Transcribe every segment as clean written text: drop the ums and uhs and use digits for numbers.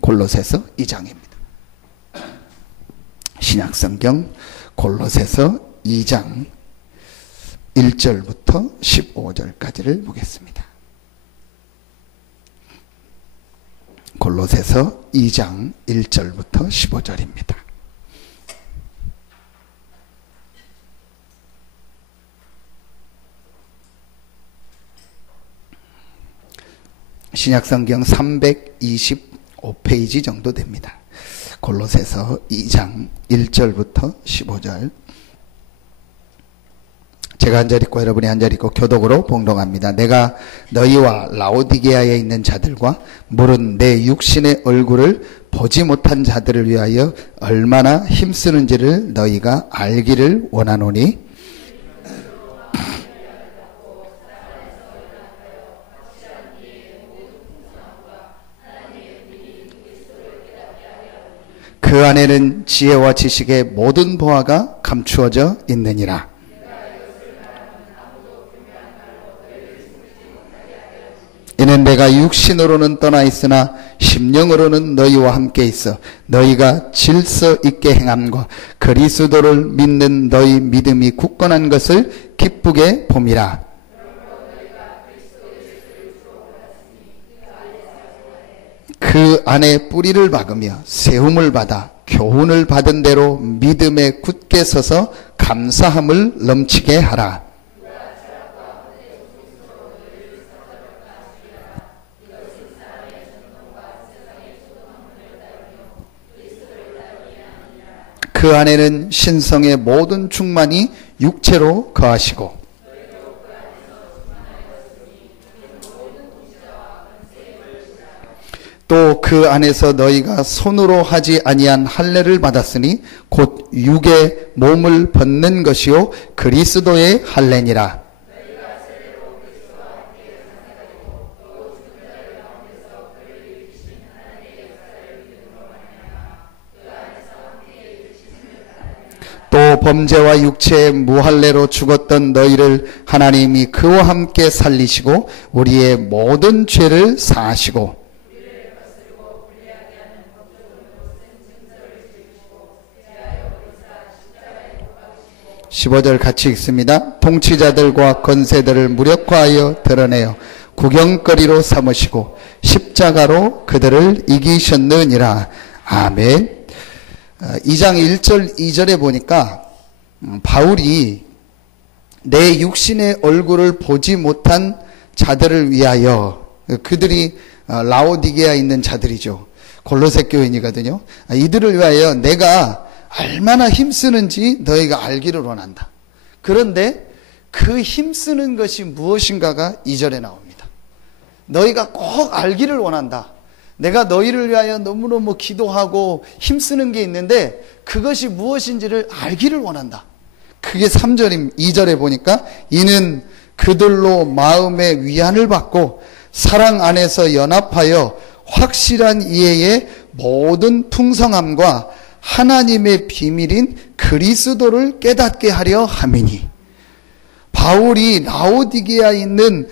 골로새서 2장입니다. 신약성경 골로새서 2장 1절부터 15절까지를 보겠습니다. 골로새서 2장 1절부터 15절입니다. 신약성경 325페이지 정도 됩니다. 골로새서 2장 1절부터 15절. 제가 한 자리 있고 여러분이 한 자리 있고 교독으로 봉독합니다. 내가 너희와 라오디게아에 있는 자들과 물은 내 육신의 얼굴을 보지 못한 자들을 위하여 얼마나 힘쓰는지를 너희가 알기를 원하노니, 그 안에는 지혜와 지식의 모든 보화가 감추어져 있느니라. 이는 내가 육신으로는 떠나 있으나 심령으로는 너희와 함께 있어 너희가 질서 있게 행함과 그리스도를 믿는 너희 믿음이 굳건한 것을 기쁘게 봄이라. 그 안에 뿌리를 박으며 세움을 받아 교훈을 받은 대로 믿음에 굳게 서서 감사함을 넘치게 하라. 그 안에는 신성의 모든 충만이 육체로 거하시고 또 그 안에서 너희가 손으로 하지 아니한 할례를 받았으니 곧 육의 몸을 벗는 것이요 그리스도의 할례니라. 또 범죄와 육체의 무할례로 죽었던 너희를 하나님이 그와 함께 살리시고 우리의 모든 죄를 사하시고 15절 같이 읽습니다. 통치자들과 권세들을 무력화하여 드러내어 구경거리로 삼으시고 십자가로 그들을 이기셨느니라. 아멘. 2장 1절 2절에 보니까 바울이 내 육신의 얼굴을 보지 못한 자들을 위하여, 그들이 라오디게아에 있는 자들이죠. 골로새 교인이거든요. 이들을 위하여 내가 얼마나 힘쓰는지 너희가 알기를 원한다. 그런데 그 힘쓰는 것이 무엇인가가 2절에 나옵니다. 너희가 꼭 알기를 원한다. 내가 너희를 위하여 너무너무 기도하고 힘쓰는 게 있는데 그것이 무엇인지를 알기를 원한다. 그게 2절에 보니까 이는 그들로 마음의 위안을 받고 사랑 안에서 연합하여 확실한 이해의 모든 풍성함과 하나님의 비밀인 그리스도를 깨닫게 하려 함이니. 바울이 라오디게아에 있는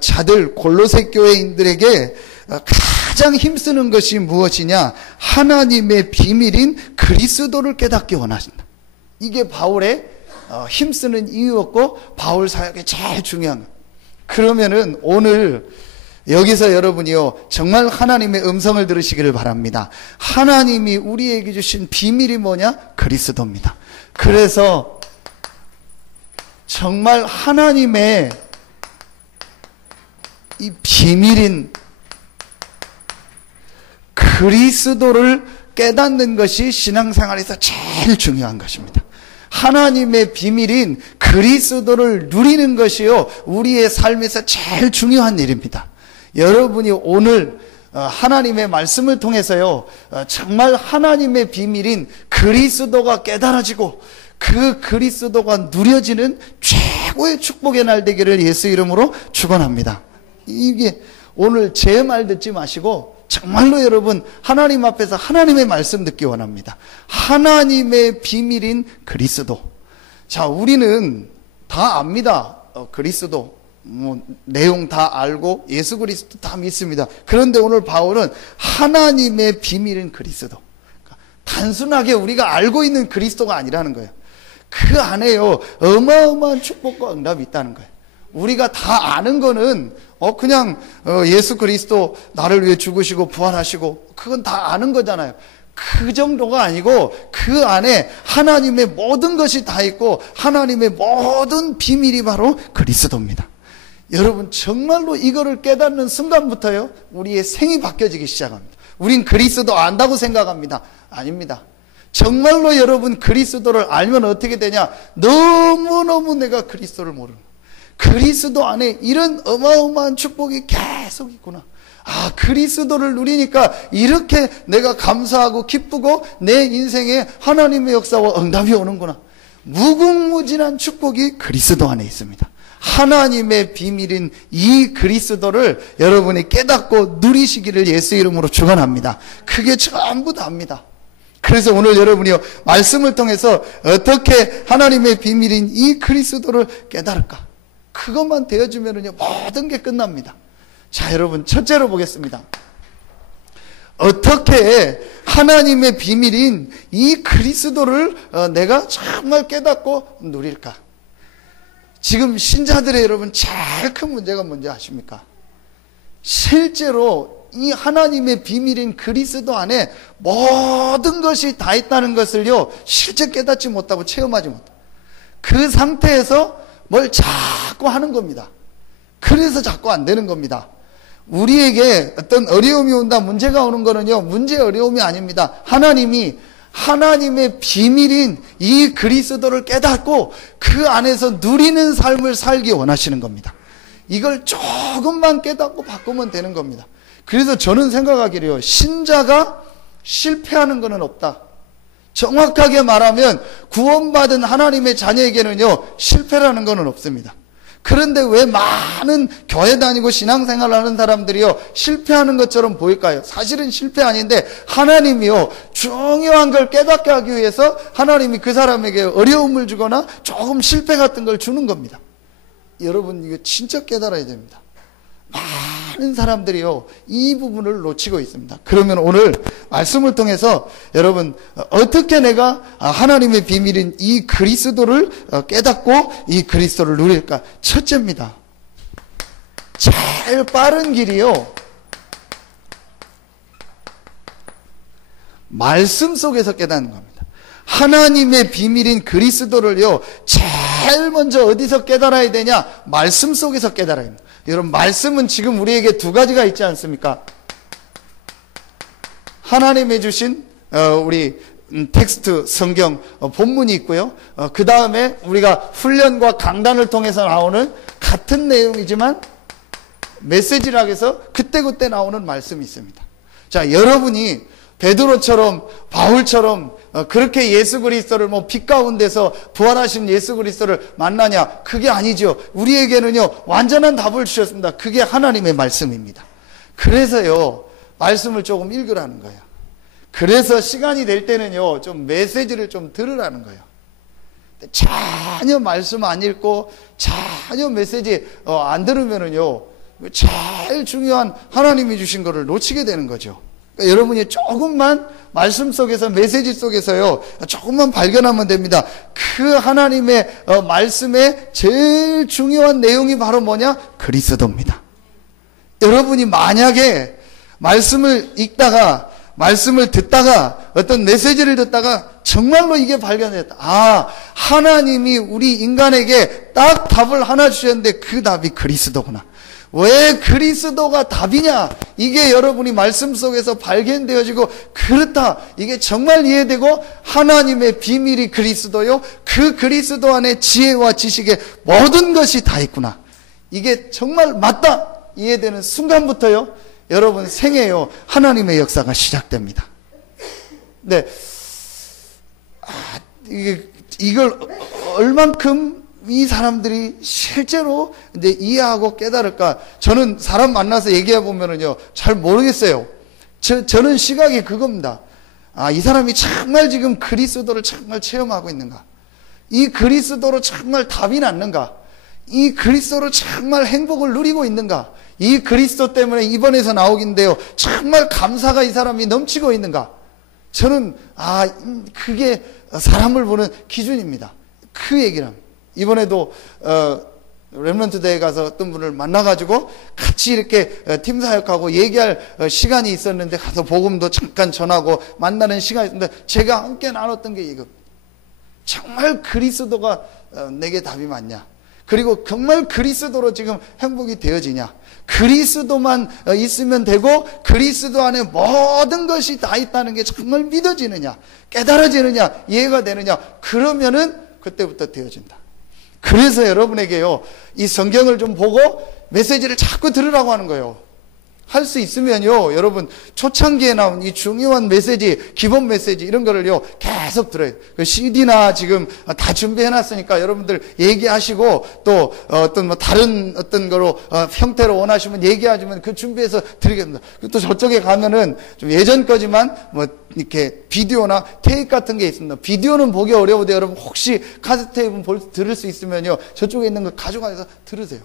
자들, 골로새 교회인들에게 가장 힘쓰는 것이 무엇이냐? 하나님의 비밀인 그리스도를 깨닫기 원하신다. 이게 바울의 힘쓰는 이유였고 바울 사역의 제일 중요한 것. 그러면은 오늘 여기서 여러분이요, 정말 하나님의 음성을 들으시기를 바랍니다. 하나님이 우리에게 주신 비밀이 뭐냐? 그리스도입니다. 그래서 정말 하나님의 이 비밀인 그리스도를 깨닫는 것이 신앙생활에서 제일 중요한 것입니다. 하나님의 비밀인 그리스도를 누리는 것이요, 우리의 삶에서 제일 중요한 일입니다. 여러분이 오늘 하나님의 말씀을 통해서요, 정말 하나님의 비밀인 그리스도가 깨달아지고 그 그리스도가 누려지는 최고의 축복의 날 되기를 예수 이름으로 축원합니다. 이게 오늘 제 말 듣지 마시고 정말로 여러분 하나님 앞에서 하나님의 말씀 듣기 원합니다. 하나님의 비밀인 그리스도. 자, 우리는 다 압니다. 그리스도 내용 다 알고 예수 그리스도 다 믿습니다. 그런데 오늘 바울은 하나님의 비밀인 그리스도. 단순하게 우리가 알고 있는 그리스도가 아니라는 거예요. 그 안에요, 어마어마한 축복과 응답이 있다는 거예요. 우리가 다 아는 거는, 그냥, 예수 그리스도 나를 위해 죽으시고 부활하시고, 그건 다 아는 거잖아요. 그 정도가 아니고, 그 안에 하나님의 모든 것이 다 있고, 하나님의 모든 비밀이 바로 그리스도입니다. 여러분, 정말로 이거를 깨닫는 순간부터요, 우리의 생이 바뀌어지기 시작합니다. 우린 그리스도 안다고 생각합니다. 아닙니다. 정말로 여러분 그리스도를 알면 어떻게 되냐? 너무너무 내가 그리스도를 모르는, 그리스도 안에 이런 어마어마한 축복이 계속 있구나. 아, 그리스도를 누리니까 이렇게 내가 감사하고 기쁘고 내 인생에 하나님의 역사와 응답이 오는구나. 무궁무진한 축복이 그리스도 안에 있습니다. 하나님의 비밀인 이 그리스도를 여러분이 깨닫고 누리시기를 예수 이름으로 축원합니다. 그게 전부 다입니다. 그래서 오늘 여러분이요, 말씀을 통해서 어떻게 하나님의 비밀인 이 그리스도를 깨달을까? 그것만 되어주면은요, 모든 게 끝납니다. 자, 여러분, 첫째로 보겠습니다. 어떻게 하나님의 비밀인 이 그리스도를 내가 정말 깨닫고 누릴까? 지금 신자들의 여러분, 제일 큰 문제가 뭔지 아십니까? 실제로 이 하나님의 비밀인 그리스도 안에 모든 것이 다 있다는 것을요, 실제 깨닫지 못하고 체험하지 못하고, 그 상태에서 뭘 자꾸 하는 겁니다. 그래서 자꾸 안 되는 겁니다. 우리에게 어떤 어려움이 온다, 문제가 오는 거는요, 문제의 어려움이 아닙니다. 하나님의 비밀인 이 그리스도를 깨닫고 그 안에서 누리는 삶을 살기 원하시는 겁니다. 이걸 조금만 깨닫고 바꾸면 되는 겁니다. 그래서 저는 생각하기로요, 신자가 실패하는 것은 없다. 정확하게 말하면 구원받은 하나님의 자녀에게는요, 실패라는 것은 없습니다. 그런데 왜 많은 교회 다니고 신앙생활을 하는 사람들이요, 실패하는 것처럼 보일까요? 사실은 실패 아닌데 하나님이요, 중요한 걸 깨닫게 하기 위해서 하나님이 그 사람에게 어려움을 주거나 조금 실패 같은 걸 주는 겁니다. 여러분, 이거 진짜 깨달아야 됩니다. 많은 사람들이요, 이 부분을 놓치고 있습니다. 그러면 오늘 말씀을 통해서 여러분, 어떻게 내가 하나님의 비밀인 이 그리스도를 깨닫고 이 그리스도를 누릴까? 첫째입니다. 제일 빠른 길이요, 말씀 속에서 깨닫는 겁니다. 하나님의 비밀인 그리스도를요, 제일 먼저 어디서 깨달아야 되냐? 말씀 속에서 깨달아야 합니다. 여러분, 말씀은 지금 우리에게 두 가지가 있지 않습니까? 하나님이 주신 우리 텍스트 성경 본문이 있고요. 그 다음에 우리가 훈련과 강단을 통해서 나오는 같은 내용이지만 메시지라고 해서 그때그때 나오는 말씀이 있습니다. 자, 여러분이 베드로처럼 바울처럼 그렇게 예수 그리스도를 빛 가운데서 부활하신 예수 그리스도를 만나냐? 그게 아니죠. 우리에게는요, 완전한 답을 주셨습니다. 그게 하나님의 말씀입니다. 그래서요, 말씀을 조금 읽으라는 거예요. 그래서 시간이 될 때는요, 좀 메시지를 좀 들으라는 거예요. 전혀 말씀 안 읽고 전혀 메시지 안 들으면은요, 제일 중요한 하나님이 주신 거를 놓치게 되는 거죠. 그러니까 여러분이 조금만 말씀 속에서, 메시지 속에서요, 조금만 발견하면 됩니다. 그 하나님의 말씀의 제일 중요한 내용이 바로 뭐냐? 그리스도입니다. 여러분이 만약에 말씀을 읽다가, 말씀을 듣다가, 어떤 메시지를 듣다가 정말로 이게 발견됐다. 아, 하나님이 우리 인간에게 딱 답을 하나 주셨는데 그 답이 그리스도구나. 왜 그리스도가 답이냐? 이게 여러분이 말씀 속에서 발견되어지고, 그렇다, 이게 정말 이해되고, 하나님의 비밀이 그리스도요, 그 그리스도 안에 지혜와 지식의 모든 것이 다 있구나, 이게 정말 맞다 이해되는 순간부터요, 여러분 생애요, 하나님의 역사가 시작됩니다. 네, 이걸 얼만큼 이 사람들이 실제로 이제 이해하고 깨달을까? 저는 사람 만나서 얘기해 보면은요, 잘 모르겠어요. 저는 시각이 그겁니다. 아, 이 사람이 정말 지금 그리스도를 정말 체험하고 있는가? 이 그리스도로 정말 답이 났는가? 이 그리스도로 정말 행복을 누리고 있는가? 이 그리스도 때문에 이번에서 나오긴데요, 정말 감사가 이 사람이 넘치고 있는가? 저는 그게 사람을 보는 기준입니다. 그 얘기를 합니다. 이번에도 렘넌트 대회 가서 어떤 분을 만나가지고 같이 이렇게 팀 사역하고 얘기할 시간이 있었는데, 가서 복음도 잠깐 전하고 만나는 시간이 있었는데, 제가 함께 나눴던 게 이거, 정말 그리스도가 내게 답이 맞냐? 그리고 정말 그리스도로 지금 행복이 되어지냐? 그리스도만 있으면 되고 그리스도 안에 모든 것이 다 있다는 게 정말 믿어지느냐? 깨달아지느냐? 이해가 되느냐? 그러면은 그때부터 되어진다. 그래서 여러분에게요, 이 성경을 좀 보고 메시지를 자꾸 들으라고 하는 거예요. 할 수 있으면요, 여러분, 초창기에 나온 이 중요한 메시지, 기본 메시지, 이런 거를요, 계속 들어요. 그 CD나 지금 다 준비해놨으니까 여러분들 얘기하시고, 또 어떤 다른 어떤 거로, 형태로 원하시면 얘기하시면 그 준비해서 드리겠습니다. 또 저쪽에 가면은 좀 예전 거지만, 이렇게 비디오나 테이프 같은 게 있습니다. 비디오는 보기 어려운데 여러분 혹시 카세트 테이프 들을 수 있으면요, 저쪽에 있는 거 가져가서 들으세요.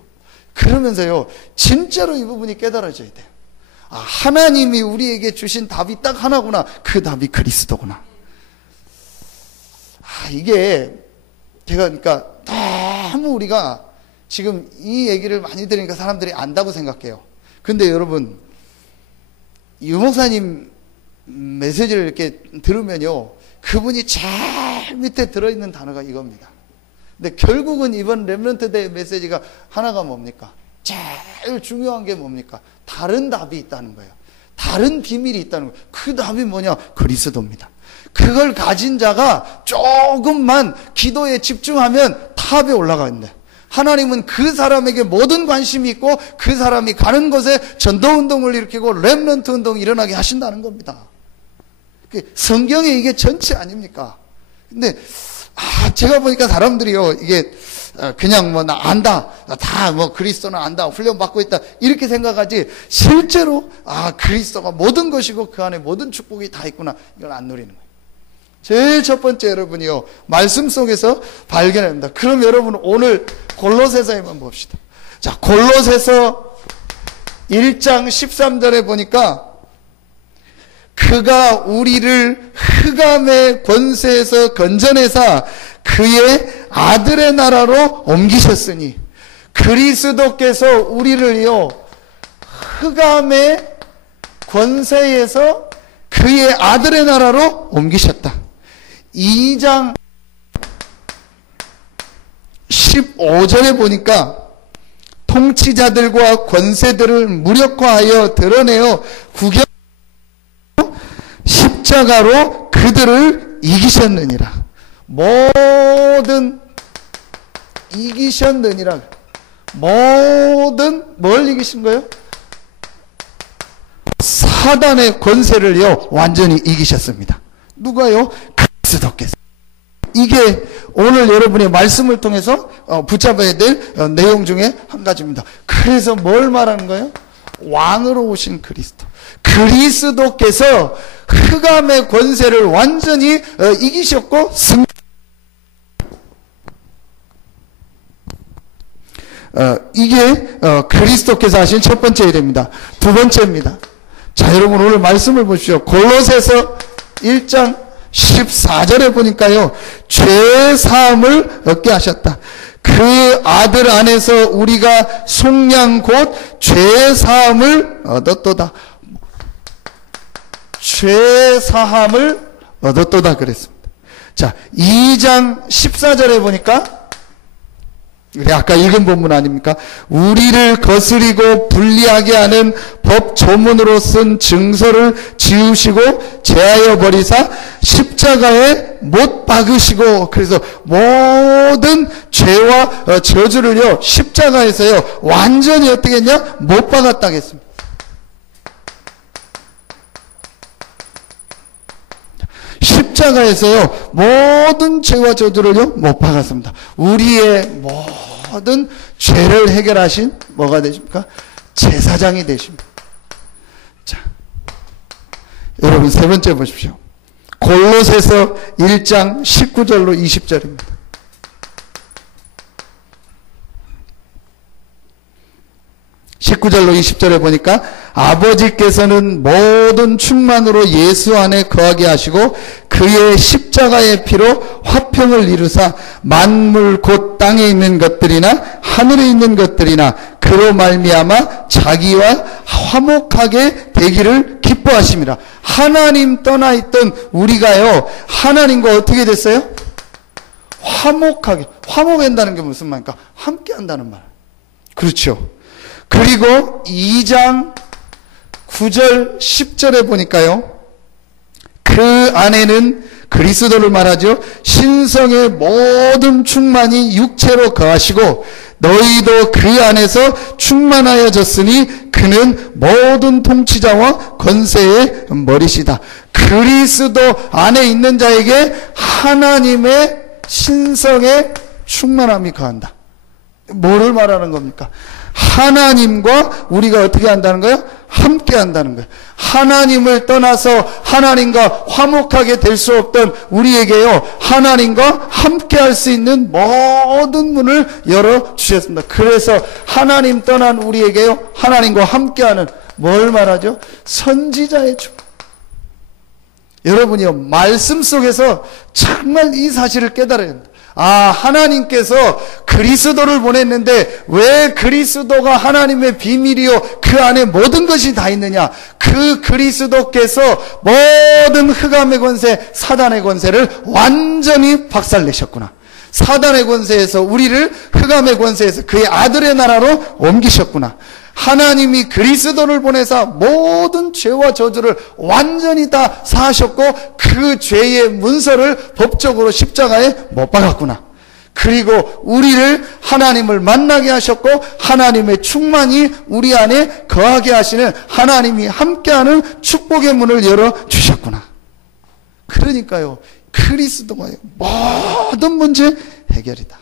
그러면서요, 진짜로 이 부분이 깨달아져야 돼요. 하나님이 우리에게 주신 답이 딱 하나구나. 그 답이 그리스도구나. 이게 제가 그러니까 너무 우리가 지금 이 얘기를 많이 들으니까 사람들이 안다고 생각해요. 근데 여러분, 유 목사님 메시지를 이렇게 들으면요, 그분이 제일 밑에 들어있는 단어가 이겁니다. 근데 결국은 이번 렘넌트 대회 메시지가 하나가 뭡니까? 제일 중요한 게 뭡니까? 다른 답이 있다는 거예요. 다른 비밀이 있다는 거예요. 그 답이 뭐냐? 그리스도입니다. 그걸 가진 자가 조금만 기도에 집중하면 탑에 올라가는데, 하나님은 그 사람에게 모든 관심이 있고 그 사람이 가는 곳에 전도운동을 일으키고 렘넌트 운동이 일어나게 하신다는 겁니다. 성경에 이게 전체 아닙니까? 근데 제가 보니까 사람들이요, 이게 그냥 나 안다, 다 그리스도는 안다, 훈련 받고 있다, 이렇게 생각하지, 실제로 그리스도가 모든 것이고 그 안에 모든 축복이 다 있구나, 이걸 안 누리는 거예요. 제일 첫 번째 여러분이요, 말씀 속에서 발견합니다. 그럼 여러분 오늘 골로새서에만 봅시다. 자, 골로새서 1장 13절에 보니까, 그가 우리를 흑암의 권세에서 건져내사 그의 아들의 나라로 옮기셨으니, 그리스도께서 우리를요, 흑암의 권세에서 그의 아들의 나라로 옮기셨다. 2장 15절에 보니까 통치자들과 권세들을 무력화하여 드러내어 구경 십자가로 그들을 이기셨느니라. 모든 이기셨느니라. 모든 뭘 이기신 거예요? 사단의 권세를요, 완전히 이기셨습니다. 누가요? 그리스도께서. 이게 오늘 여러분의 말씀을 통해서 붙잡아야 될 내용 중에 한 가지입니다. 그래서 뭘 말하는 거예요? 왕으로 오신 그리스도. 그리스도께서 흑암의 권세를 완전히 이기셨고 이게 그리스도께서 하신 첫 번째 일입니다. 두 번째입니다. 자, 여러분 오늘 말씀을 보십시오. 골로새서 1장 14절에 보니까요, 죄 사함을 얻게 하셨다. 그 아들 안에서 우리가 속량 곧 죄 사함을 얻었도다. 죄 사함을 얻었도다 그랬습니다. 자, 2장 14절에 보니까, 아까 읽은 본문 아닙니까? 우리를 거스리고 불리하게 하는 법 조문으로 쓴 증서를 지우시고 제하여 버리사 십자가에 못 박으시고, 그래서 모든 죄와 저주를요, 십자가에서요 완전히 어떻게 했냐? 못 박았다고 했습니다. 십자가에서요 모든 죄와 저주를요 못 박았습니다. 우리의 모든 죄를 해결하신 뭐가 되십니까? 제사장이 되십니다. 자, 여러분 세 번째 보십시오. 골로새서 1장 19절로 20절입니다. 19절로 20절에 보니까 아버지께서는 모든 충만으로 예수 안에 거하게 하시고 그의 십자가의 피로 화평을 이루사 만물 곧 땅에 있는 것들이나 하늘에 있는 것들이나 그로 말미암아 자기와 화목하게 되기를 기뻐하심이라. 하나님 떠나 있던 우리가요, 하나님과 어떻게 됐어요? 화목하게. 화목한다는 게 무슨 말입니까? 함께 한다는 말. 그렇죠. 그리고 2장 9절 10절에 보니까요, 그 안에는 그리스도를 말하죠. 신성의 모든 충만이 육체로 거하시고 너희도 그 안에서 충만하여졌으니 그는 모든 통치자와 권세의 머리시다. 그리스도 안에 있는 자에게 하나님의 신성의 충만함이 거한다. 뭐를 말하는 겁니까? 하나님과 우리가 어떻게 한다는 거예요? 함께 한다는 거예요. 하나님을 떠나서 하나님과 화목하게 될 수 없던 우리에게요, 하나님과 함께 할 수 있는 모든 문을 열어주셨습니다. 그래서 하나님 떠난 우리에게요, 하나님과 함께하는, 뭘 말하죠? 선지자의 축복. 여러분이요, 말씀 속에서 정말 이 사실을 깨달아야 합니다. 아, 하나님께서 그리스도를 보냈는데 왜 그리스도가 하나님의 비밀이요 그 안에 모든 것이 다 있느냐? 그 그리스도께서 모든 흑암의 권세, 사단의 권세를 완전히 박살내셨구나. 사단의 권세에서 우리를 흑암의 권세에서 그의 아들의 나라로 옮기셨구나. 하나님이 그리스도를 보내사 모든 죄와 저주를 완전히 다 사하셨고 그 죄의 문서를 법적으로 십자가에 못 박았구나. 그리고 우리를 하나님을 만나게 하셨고 하나님의 충만이 우리 안에 거하게 하시는 하나님이 함께하는 축복의 문을 열어주셨구나. 그러니까요, 그리스도가 모든 문제 해결이다.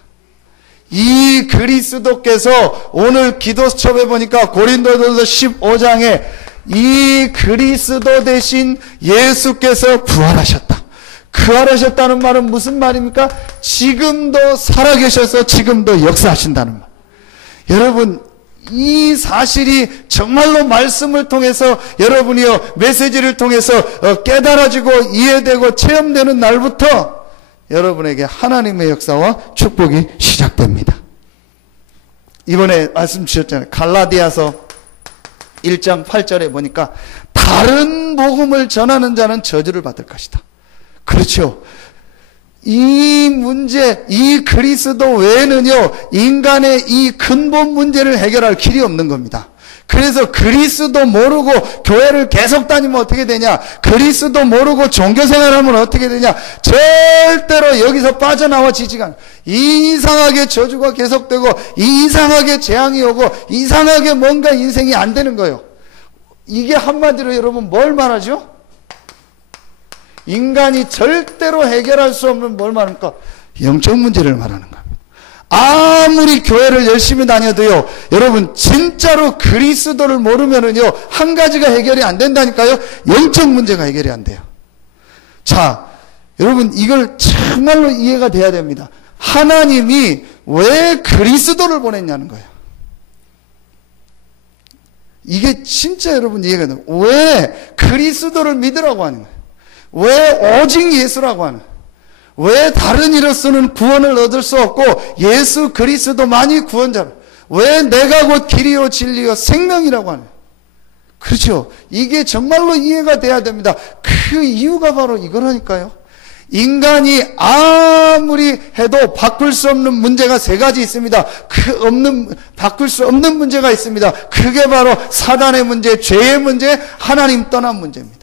이 그리스도께서 오늘 기도첩에 보니까 고린도전서 15장에 이 그리스도 대신 예수께서 부활하셨다. 부활하셨다는 말은 무슨 말입니까? 지금도 살아계셔서 지금도 역사하신다는 말. 여러분, 이 사실이 정말로 말씀을 통해서 여러분이요 메시지를 통해서 깨달아지고 이해되고 체험되는 날부터 여러분에게 하나님의 역사와 축복이 시작됩니다. 이번에 말씀 주셨잖아요. 갈라디아서 1장 8절에 보니까 다른 복음을 전하는 자는 저주를 받을 것이다. 그렇죠. 이 문제, 이 그리스도 외에는요, 인간의 이 근본 문제를 해결할 길이 없는 겁니다. 그래서 그리스도 모르고 교회를 계속 다니면 어떻게 되냐? 그리스도 모르고 종교생활하면 어떻게 되냐? 절대로 여기서 빠져나와지지가 않아요. 이상하게 저주가 계속되고 이상하게 재앙이 오고 이상하게 뭔가 인생이 안 되는 거예요. 이게 한마디로 여러분 뭘 말하죠? 인간이 절대로 해결할 수 없는 뭘 말합니까? 영적 문제를 말하는 겁니다. 아무리 교회를 열심히 다녀도요, 여러분 진짜로 그리스도를 모르면은요 한 가지가 해결이 안 된다니까요. 영적 문제가 해결이 안 돼요. 자, 여러분 이걸 정말로 이해가 돼야 됩니다. 하나님이 왜 그리스도를 보냈냐는 거예요. 이게 진짜 여러분 이해가 돼요. 왜 그리스도를 믿으라고 하는 거예요. 왜 오직 예수라고 하는 거예요. 왜 다른 이로서는 구원을 얻을 수 없고 예수 그리스도만이 구원자로, 왜 내가 곧 길이요 진리요 생명이라고 하는, 그렇죠. 이게 정말로 이해가 돼야 됩니다. 그 이유가 바로 이거라니까요. 인간이 아무리 해도 바꿀 수 없는 문제가 세 가지 있습니다. 바꿀 수 없는 문제가 있습니다. 그게 바로 사단의 문제, 죄의 문제, 하나님 떠난 문제입니다.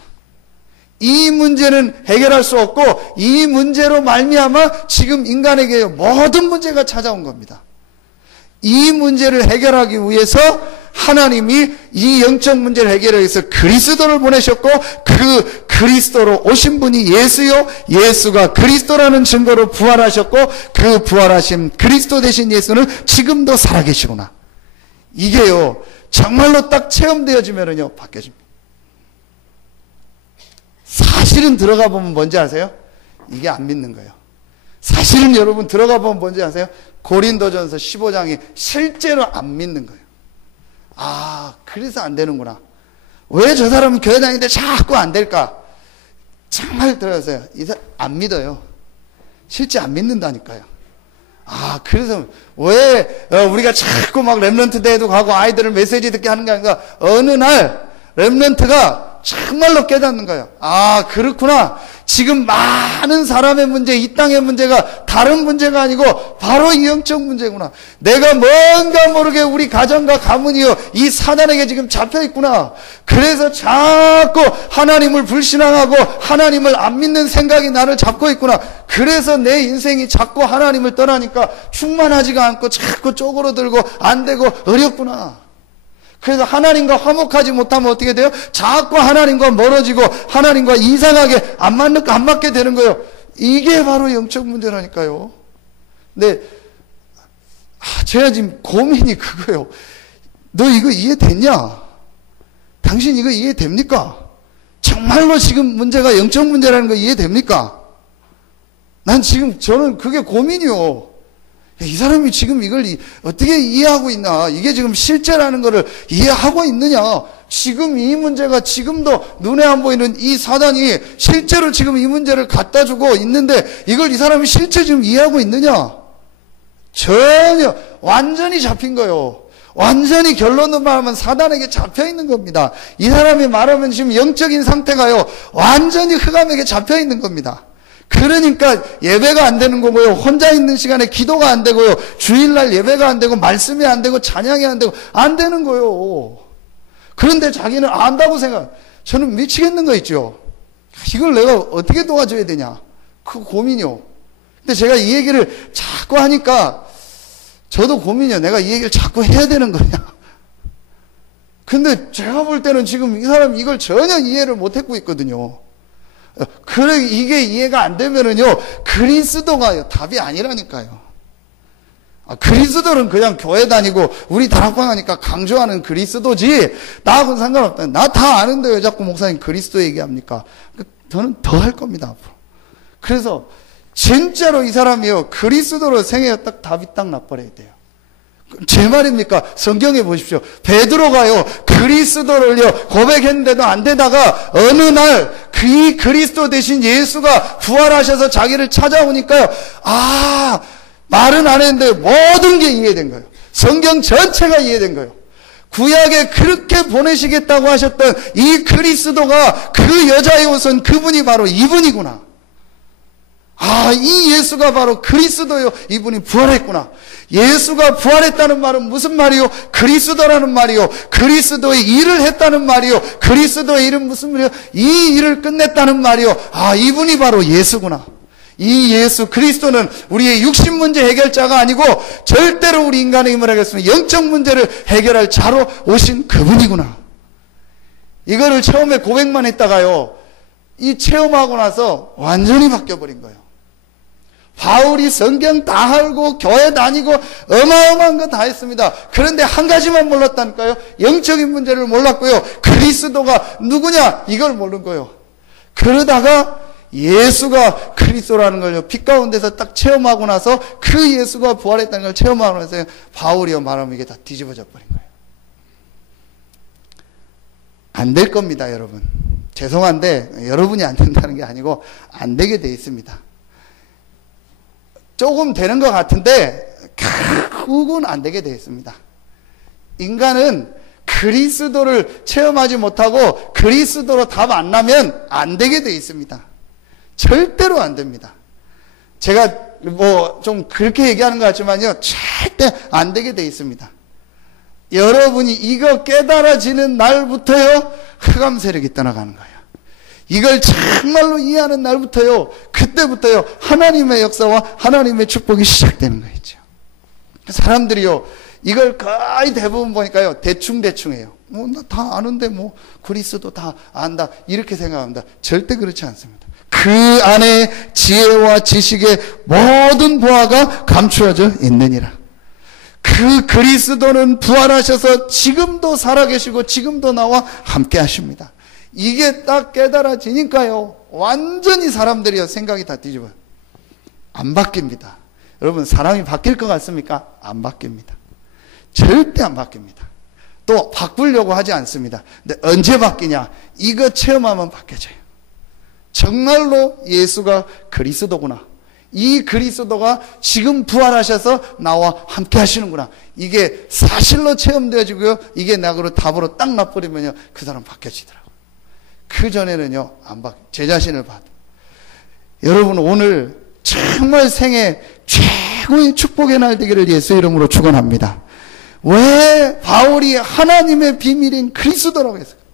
이 문제는 해결할 수 없고 이 문제로 말미암아 지금 인간에게 모든 문제가 찾아온 겁니다. 이 문제를 해결하기 위해서 하나님이 이 영적 문제를 해결하기 위해서 그리스도를 보내셨고 그 그리스도로 오신 분이 예수요, 예수가 그리스도라는 증거로 부활하셨고 그 부활하신 그리스도 되신 예수는 지금도 살아계시구나. 이게요 정말로 딱 체험되어지면은요 바뀌어집니다. 사실은 들어가 보면 뭔지 아세요? 이게 안 믿는 거예요. 사실은 여러분 들어가 보면 뭔지 아세요? 고린도전서 15장이 실제로 안 믿는 거예요. 아, 그래서 안 되는구나. 왜 저 사람은 교회 다니는데 자꾸 안 될까? 정말 들어보세요. 안 믿어요. 실제 안 믿는다니까요. 아, 그래서 왜 우리가 자꾸 막 렘넌트 대회도 가고 아이들을 메시지 듣게 하는 게 아니라 어느 날 렘넌트가 정말로 깨닫는 거예요. 아, 그렇구나. 지금 많은 사람의 문제, 이 땅의 문제가 다른 문제가 아니고 바로 이 영적 문제구나. 내가 뭔가 모르게 우리 가정과 가문이요, 이 사단에게 지금 잡혀 있구나. 그래서 자꾸 하나님을 불신앙하고 하나님을 안 믿는 생각이 나를 잡고 있구나. 그래서 내 인생이 자꾸 하나님을 떠나니까 충만하지가 않고 자꾸 쪼그러들고 안 되고 어렵구나. 그래서 하나님과 화목하지 못하면 어떻게 돼요? 자꾸 하나님과 멀어지고 하나님과 이상하게 안 맞게 되는 거예요. 이게 바로 영적 문제라니까요. 근데 제가 지금 고민이 그거예요. 너 이거 이해됐냐? 당신 이거 이해됩니까? 정말로 지금 문제가 영적 문제라는 거 이해됩니까? 저는 그게 고민이요. 이 사람이 지금 이걸 어떻게 이해하고 있나? 이게 지금 실제라는 것을 이해하고 있느냐? 지금 이 문제가 지금도 눈에 안 보이는 이 사단이 실제로 지금 이 문제를 갖다 주고 있는데 이걸 이 사람이 실제 지금 이해하고 있느냐? 전혀 완전히 잡힌 거예요. 완전히 결론으로 말하면 사단에게 잡혀 있는 겁니다. 이 사람이 말하면 지금 영적인 상태가요, 완전히 흑암에게 잡혀 있는 겁니다. 그러니까 예배가 안 되는 거고요. 혼자 있는 시간에 기도가 안 되고요. 주일날 예배가 안 되고 말씀이 안 되고 찬양이 안 되고 안 되는 거예요. 그런데 자기는 안다고 저는 미치겠는 거 있죠. 이걸 내가 어떻게 도와줘야 되냐. 그 고민이요. 근데 제가 이 얘기를 자꾸 하니까 저도 고민이요. 내가 이 얘기를 자꾸 해야 되는 거냐. 근데 제가 볼 때는 지금 이 사람 이걸 전혀 이해를 못하고 있거든요. 그래, 이게 이해가 안 되면은요, 그리스도가 답이 아니라니까요. 그리스도는 그냥 교회 다니고, 우리 다락방 하니까 강조하는 그리스도지, 나하고는 상관없다. 나 다 아는데 왜 자꾸 목사님 그리스도 얘기합니까? 저는 더 할 겁니다, 앞으로. 그래서, 진짜로 이 사람이요, 그리스도로 생애가 딱 답이 딱 나버려야 돼요. 제 말입니까? 성경에 보십시오. 베드로가요, 그리스도를요, 고백했는데도 안 되다가, 어느 날, 그 그리스도 대신 예수가 부활하셔서 자기를 찾아오니까요, 말은 안 했는데 모든 게 이해된 거예요. 성경 전체가 이해된 거예요. 구약에 그렇게 보내시겠다고 하셨던 이 그리스도가 그 여자의 옷은 그분이 바로 이분이구나. 이 예수가 바로 그리스도요. 이분이 부활했구나. 예수가 부활했다는 말은 무슨 말이요? 그리스도라는 말이요. 그리스도의 일을 했다는 말이요. 그리스도의 일은 무슨 말이요? 이 일을 끝냈다는 말이요. 이분이 바로 예수구나. 이 예수 그리스도는 우리의 육신 문제 해결자가 아니고 절대로 우리 인간의 힘을 하겠으면 영적 문제를 해결할 자로 오신 그분이구나. 이거를 처음에 고백만 했다가요, 이 체험하고 나서 완전히 바뀌어버린 거예요. 바울이 성경 다 알고 교회 다니고 어마어마한 거 다 했습니다. 그런데 한 가지만 몰랐다니까요. 영적인 문제를 몰랐고요. 그리스도가 누구냐 이걸 모르는 거예요. 그러다가 예수가 그리스도라는 걸요, 빛 가운데서 딱 체험하고 나서 그 예수가 부활했다는 걸 체험하고 나서 바울이요 말하면 이게 다 뒤집어져 버린 거예요. 안 될 겁니다, 여러분. 죄송한데 여러분이 안 된다는 게 아니고 안 되게 돼 있습니다. 조금 되는 것 같은데 결국은 안 되게 되어 있습니다. 인간은 그리스도를 체험하지 못하고 그리스도로 답 안 나면 안 되게 되어 있습니다. 절대로 안 됩니다. 제가 좀 그렇게 얘기하는 것 같지만요, 절대 안 되게 되어 있습니다. 여러분이 이거 깨달아지는 날부터요, 흑암 세력이 떠나가는 거예요. 이걸 정말로 이해하는 날부터요, 그때부터요, 하나님의 역사와 하나님의 축복이 시작되는 거죠. 사람들이요, 이걸 거의 대부분 보니까요, 대충 해요. 나 다 아는데 그리스도 다 안다. 이렇게 생각합니다. 절대 그렇지 않습니다. 그 안에 지혜와 지식의 모든 보화가 감추어져 있느니라. 그 그리스도는 부활하셔서 지금도 살아계시고 지금도 나와 함께 하십니다. 이게 딱 깨달아지니까요, 완전히 사람들이요, 생각이 다 뒤집어요. 안 바뀝니다. 여러분, 사람이 바뀔 것 같습니까? 안 바뀝니다. 절대 안 바뀝니다. 또 바꾸려고 하지 않습니다. 근데 언제 바뀌냐? 이거 체험하면 바뀌어져요. 정말로 예수가 그리스도구나. 이 그리스도가 지금 부활하셔서 나와 함께 하시는구나. 이게 사실로 체험되어지고요. 이게 나그로 답으로 딱 놔버리면요. 그 사람 바뀌어지더라고요. 그 전에는요. 안 바뀌어요. 제 자신을 봐도. 여러분 오늘 정말 생애 최고의 축복의 날 되기를 예수 이름으로 축원합니다. 왜 바울이 하나님의 비밀인 그리스도라고 했을까요?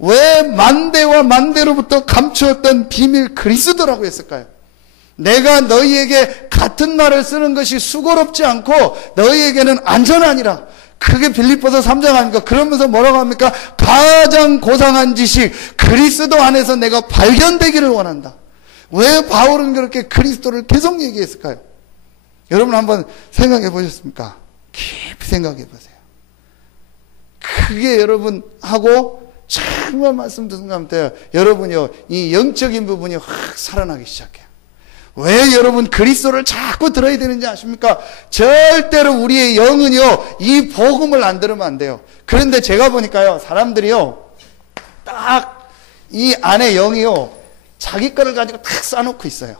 왜 만대와 만대로부터 감추었던 비밀 그리스도라고 했을까요? 내가 너희에게 같은 말을 쓰는 것이 수고롭지 않고 너희에게는 안전하니라. 그게 빌립보서 3장 아닙니까? 그러면서 뭐라고 합니까? 가장 고상한 지식 그리스도 안에서 내가 발견되기를 원한다. 왜 바울은 그렇게 그리스도를 계속 얘기했을까요? 여러분 한번 생각해 보셨습니까? 깊이 생각해 보세요. 그게 여러분 하고 정말 말씀 듣는 것 여러분이요 이 영적인 부분이 확 살아나기 시작해요. 왜 여러분 그리스도를 자꾸 들어야 되는지 아십니까? 절대로 우리의 영은요 이 복음을 안 들으면 안 돼요. 그런데 제가 보니까요 사람들이요 딱 이 안에 영이요 자기 거를 가지고 딱 쌓아놓고 있어요.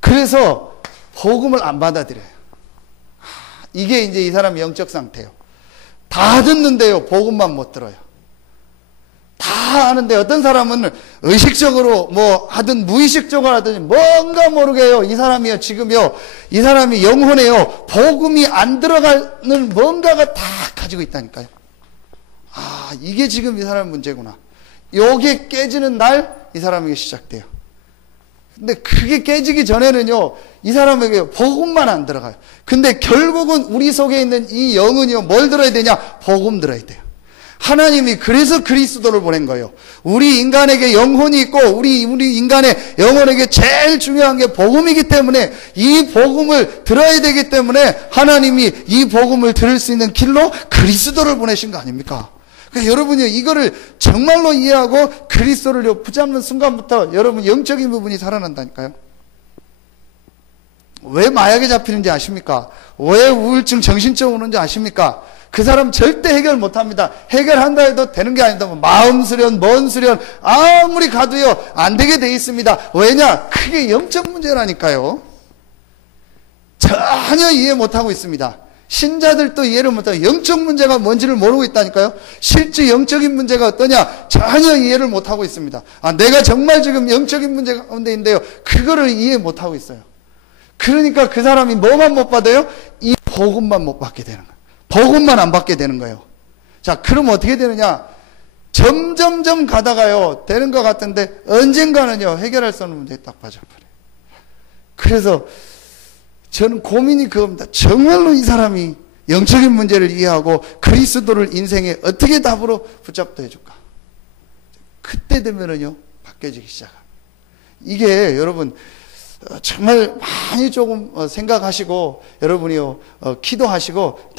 그래서 복음을 안 받아들여요. 이게 이제 이 사람의 영적 상태예요. 다 듣는데요 복음만 못 들어요. 다 아는데 어떤 사람은 의식적으로 뭐 하든 무의식적으로 하든 뭔가 모르게요. 이 사람이요 지금요 이 사람이 영혼에요 복음이 안 들어가는 뭔가가 다 가지고 있다니까요. 아 이게 지금 이 사람 문제구나. 요게 깨지는 날 이 사람에게 시작돼요. 근데 그게 깨지기 전에는요 이 사람에게 복음만 안 들어가요. 근데 결국은 우리 속에 있는 이 영은요 뭘 들어야 되냐? 복음 들어야 돼요. 하나님이 그래서 그리스도를 보낸 거예요. 우리 인간에게 영혼이 있고 우리 인간의 영혼에게 제일 중요한 게 복음이기 때문에 이 복음을 들어야 되기 때문에 하나님이 이 복음을 들을 수 있는 길로 그리스도를 보내신 거 아닙니까? 그러니까 여러분이 이거를 정말로 이해하고 그리스도를 붙잡는 순간부터 여러분 영적인 부분이 살아난다니까요. 왜 마약에 잡히는지 아십니까? 왜 우울증 정신증 오는지 아십니까? 그 사람 절대 해결 못합니다. 해결한다 해도 되는 게 아니다. 마음 수련, 뭔 수련 아무리 가도요 안 되게 돼 있습니다. 왜냐? 그게 영적 문제라니까요. 전혀 이해 못하고 있습니다. 신자들도 이해를 못하고 영적 문제가 뭔지를 모르고 있다니까요. 실제 영적인 문제가 어떠냐? 전혀 이해를 못하고 있습니다. 아, 내가 정말 지금 영적인 문제 가운데인데요. 그거를 이해 못하고 있어요. 그러니까 그 사람이 뭐만 못 받아요? 이 복음만 못 받게 되는 거예요. 복음만 안 받게 되는 거예요. 자, 그럼 어떻게 되느냐? 점점점 가다가요, 되는 것 같은데, 언젠가는요, 해결할 수 없는 문제에 딱 빠져버려요. 그래서, 저는 고민이 그겁니다. 정말로 이 사람이 영적인 문제를 이해하고 그리스도를 인생에 어떻게 답으로 붙잡도 해줄까? 그때 되면은요, 바뀌어지기 시작합니다. 이게 여러분, 정말 많이 조금 생각하시고, 여러분이요, 기도하시고,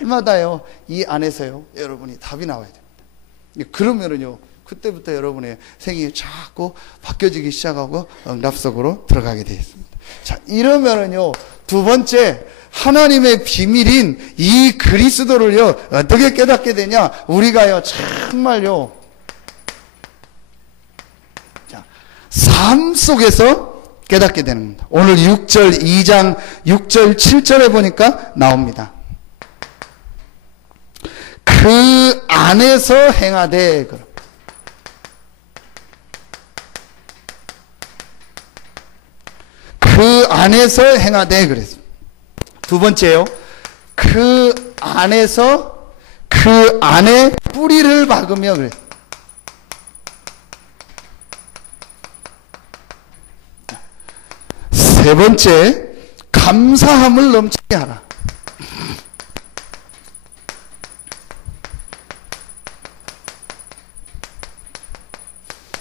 날마다요, 이 안에서요, 여러분이 답이 나와야 됩니다. 그러면은요, 그때부터 여러분의 생이 자꾸 바뀌어지기 시작하고 응답 속으로 들어가게 되어 있습니다. 자, 이러면은요, 두 번째, 하나님의 비밀인 이 그리스도를요, 어떻게 깨닫게 되냐? 우리가요, 정말요, 자, 삶 속에서 깨닫게 되는 겁니다. 오늘 6절, 2장, 6절, 7절에 보니까 나옵니다. 그 안에서 행하되, 그 안에서 행하되 그랬습니다. 두 번째요. 그 안에서 그 안에 뿌리를 박으며 그랬습니다. 세 번째, 감사함을 넘치게 하라.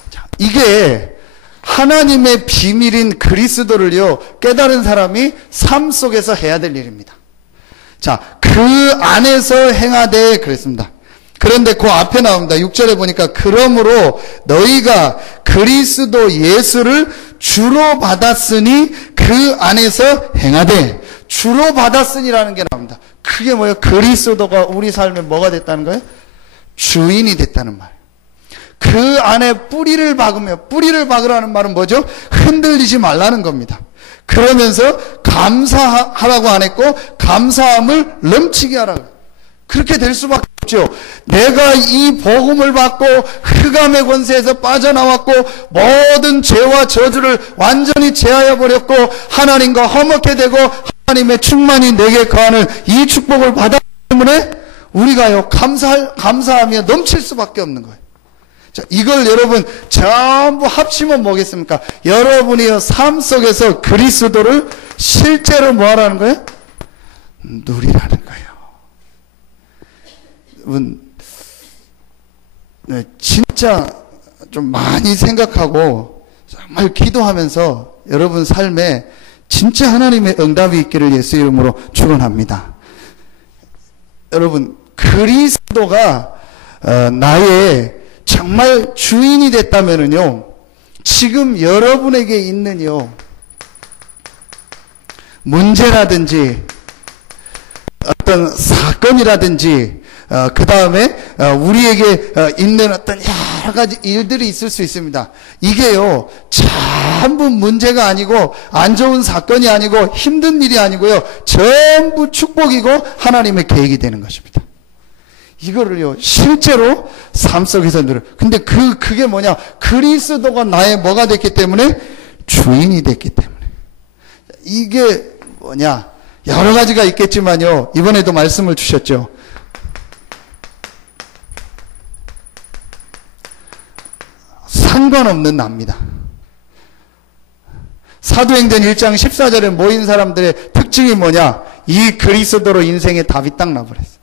자, 이게 하나님의 비밀인 그리스도를요, 깨달은 사람이 삶 속에서 해야 될 일입니다. 자, 그 안에서 행하되 그랬습니다. 그런데 그 앞에 나옵니다. 6절에 보니까 그러므로 너희가 그리스도 예수를 주로 받았으니 그 안에서 행하되, 주로 받았으니라는 게 나옵니다. 그게 뭐예요? 그리스도가 우리 삶에 뭐가 됐다는 거예요? 주인이 됐다는 말. 그 안에 뿌리를 박으라는 말은 뭐죠? 흔들리지 말라는 겁니다. 그러면서 감사하라고 안 했고 감사함을 넘치게 하라고. 그렇게 될 수밖에 없죠. 내가 이 복음을 받고 흑암의 권세에서 빠져나왔고 모든 죄와 저주를 완전히 제하여 버렸고 하나님과 화목해 되고 하나님의 충만이 내게 거하는 이 축복을 받았기 때문에 우리가요 감사하며 넘칠 수밖에 없는 거예요. 자, 이걸 여러분 전부 합치면 뭐겠습니까? 여러분이 삶 속에서 그리스도를 실제로 뭐 하라는 거예요? 누리라는 거예요. 여러분, 네, 진짜 좀 많이 생각하고 정말 기도하면서 여러분 삶에 진짜 하나님의 응답이 있기를 예수 이름으로 축원합니다. 여러분, 그리스도가 나의 정말 주인이 됐다면은요, 지금 여러분에게 있는요, 문제라든지, 어떤 사건이라든지, 그 다음에, 우리에게 있는 어떤 여러 가지 일들이 있을 수 있습니다. 이게요, 전부 문제가 아니고, 안 좋은 사건이 아니고, 힘든 일이 아니고요, 전부 축복이고, 하나님의 계획이 되는 것입니다. 이거를요, 실제로 삶 속에서 누려. 근데 그게 뭐냐? 그리스도가 나의 뭐가 됐기 때문에? 주인이 됐기 때문에. 이게 뭐냐? 여러 가지가 있겠지만요, 이번에도 말씀을 주셨죠. 상관없는 납니다. 사도행전 1장 14절에 모인 사람들의 특징이 뭐냐? 이 그리스도로 인생의 답이 딱 나버렸어요.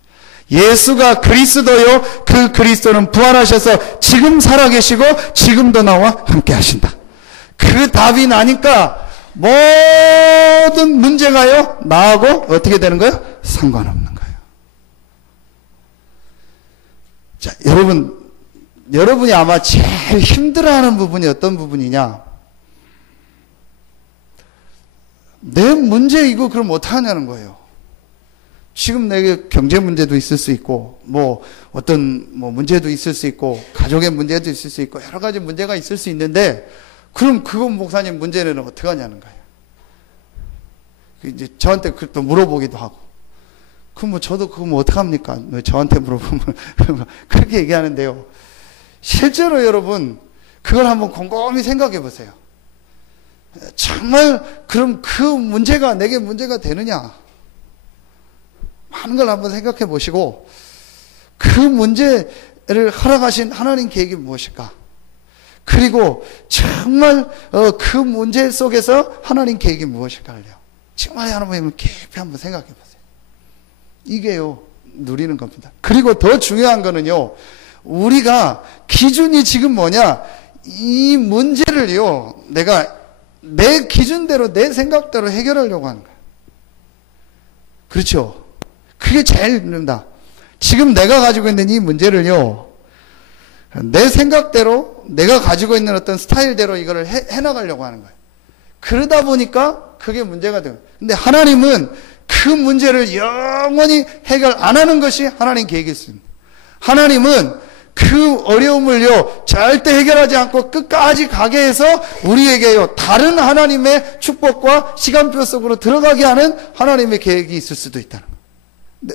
예수가 그리스도요, 그 그리스도는 부활하셔서 지금 살아계시고 지금도 나와 함께 하신다. 그 답이 나니까 모든 문제가요, 나하고 어떻게 되는 거예요? 상관없는 거예요. 자, 여러분이 아마 제일 힘들어하는 부분이 어떤 부분이냐? 내 문제 이거 그럼 어떡하냐는 거예요. 지금 내게 경제 문제도 있을 수 있고, 어떤 문제도 있을 수 있고, 가족의 문제도 있을 수 있고, 여러 가지 문제가 있을 수 있는데, 그럼 그건 목사님 문제는 어떻게 하냐는 거예요. 이제 저한테 또 물어보기도 하고, 그럼 저도 그거 어떡합니까? 저한테 물어보면, 그렇게 얘기하는데요. 실제로 여러분, 그걸 한번 곰곰이 생각해 보세요. 정말, 그럼 그 문제가 내게 문제가 되느냐? 하는 걸 한번 생각해 보시고, 그 문제를 허락하신 하나님 계획이 무엇일까? 그리고 정말 그 문제 속에서 하나님 계획이 무엇일까요? 정말 하나님 깊이 한번 생각해 보세요. 이게요, 누리는 겁니다. 그리고 더 중요한 거는요, 우리가 기준이 지금 뭐냐? 이 문제를요, 내가 내 기준대로, 내 생각대로 해결하려고 하는 거예요. 그렇죠? 그게 제일 힘듭니다. 지금 내가 가지고 있는 이 문제를요, 내 생각대로, 내가 가지고 있는 어떤 스타일대로 이거를 해나가려고 하는 거예요. 그러다 보니까 그게 문제가 돼요. 근데 하나님은 그 문제를 영원히 해결 안 하는 것이 하나님 계획이 있습니다. 하나님은 그 어려움을요, 절대 해결하지 않고 끝까지 가게 해서 우리에게요, 다른 하나님의 축복과 시간표 속으로 들어가게 하는 하나님의 계획이 있을 수도 있다는 거예요.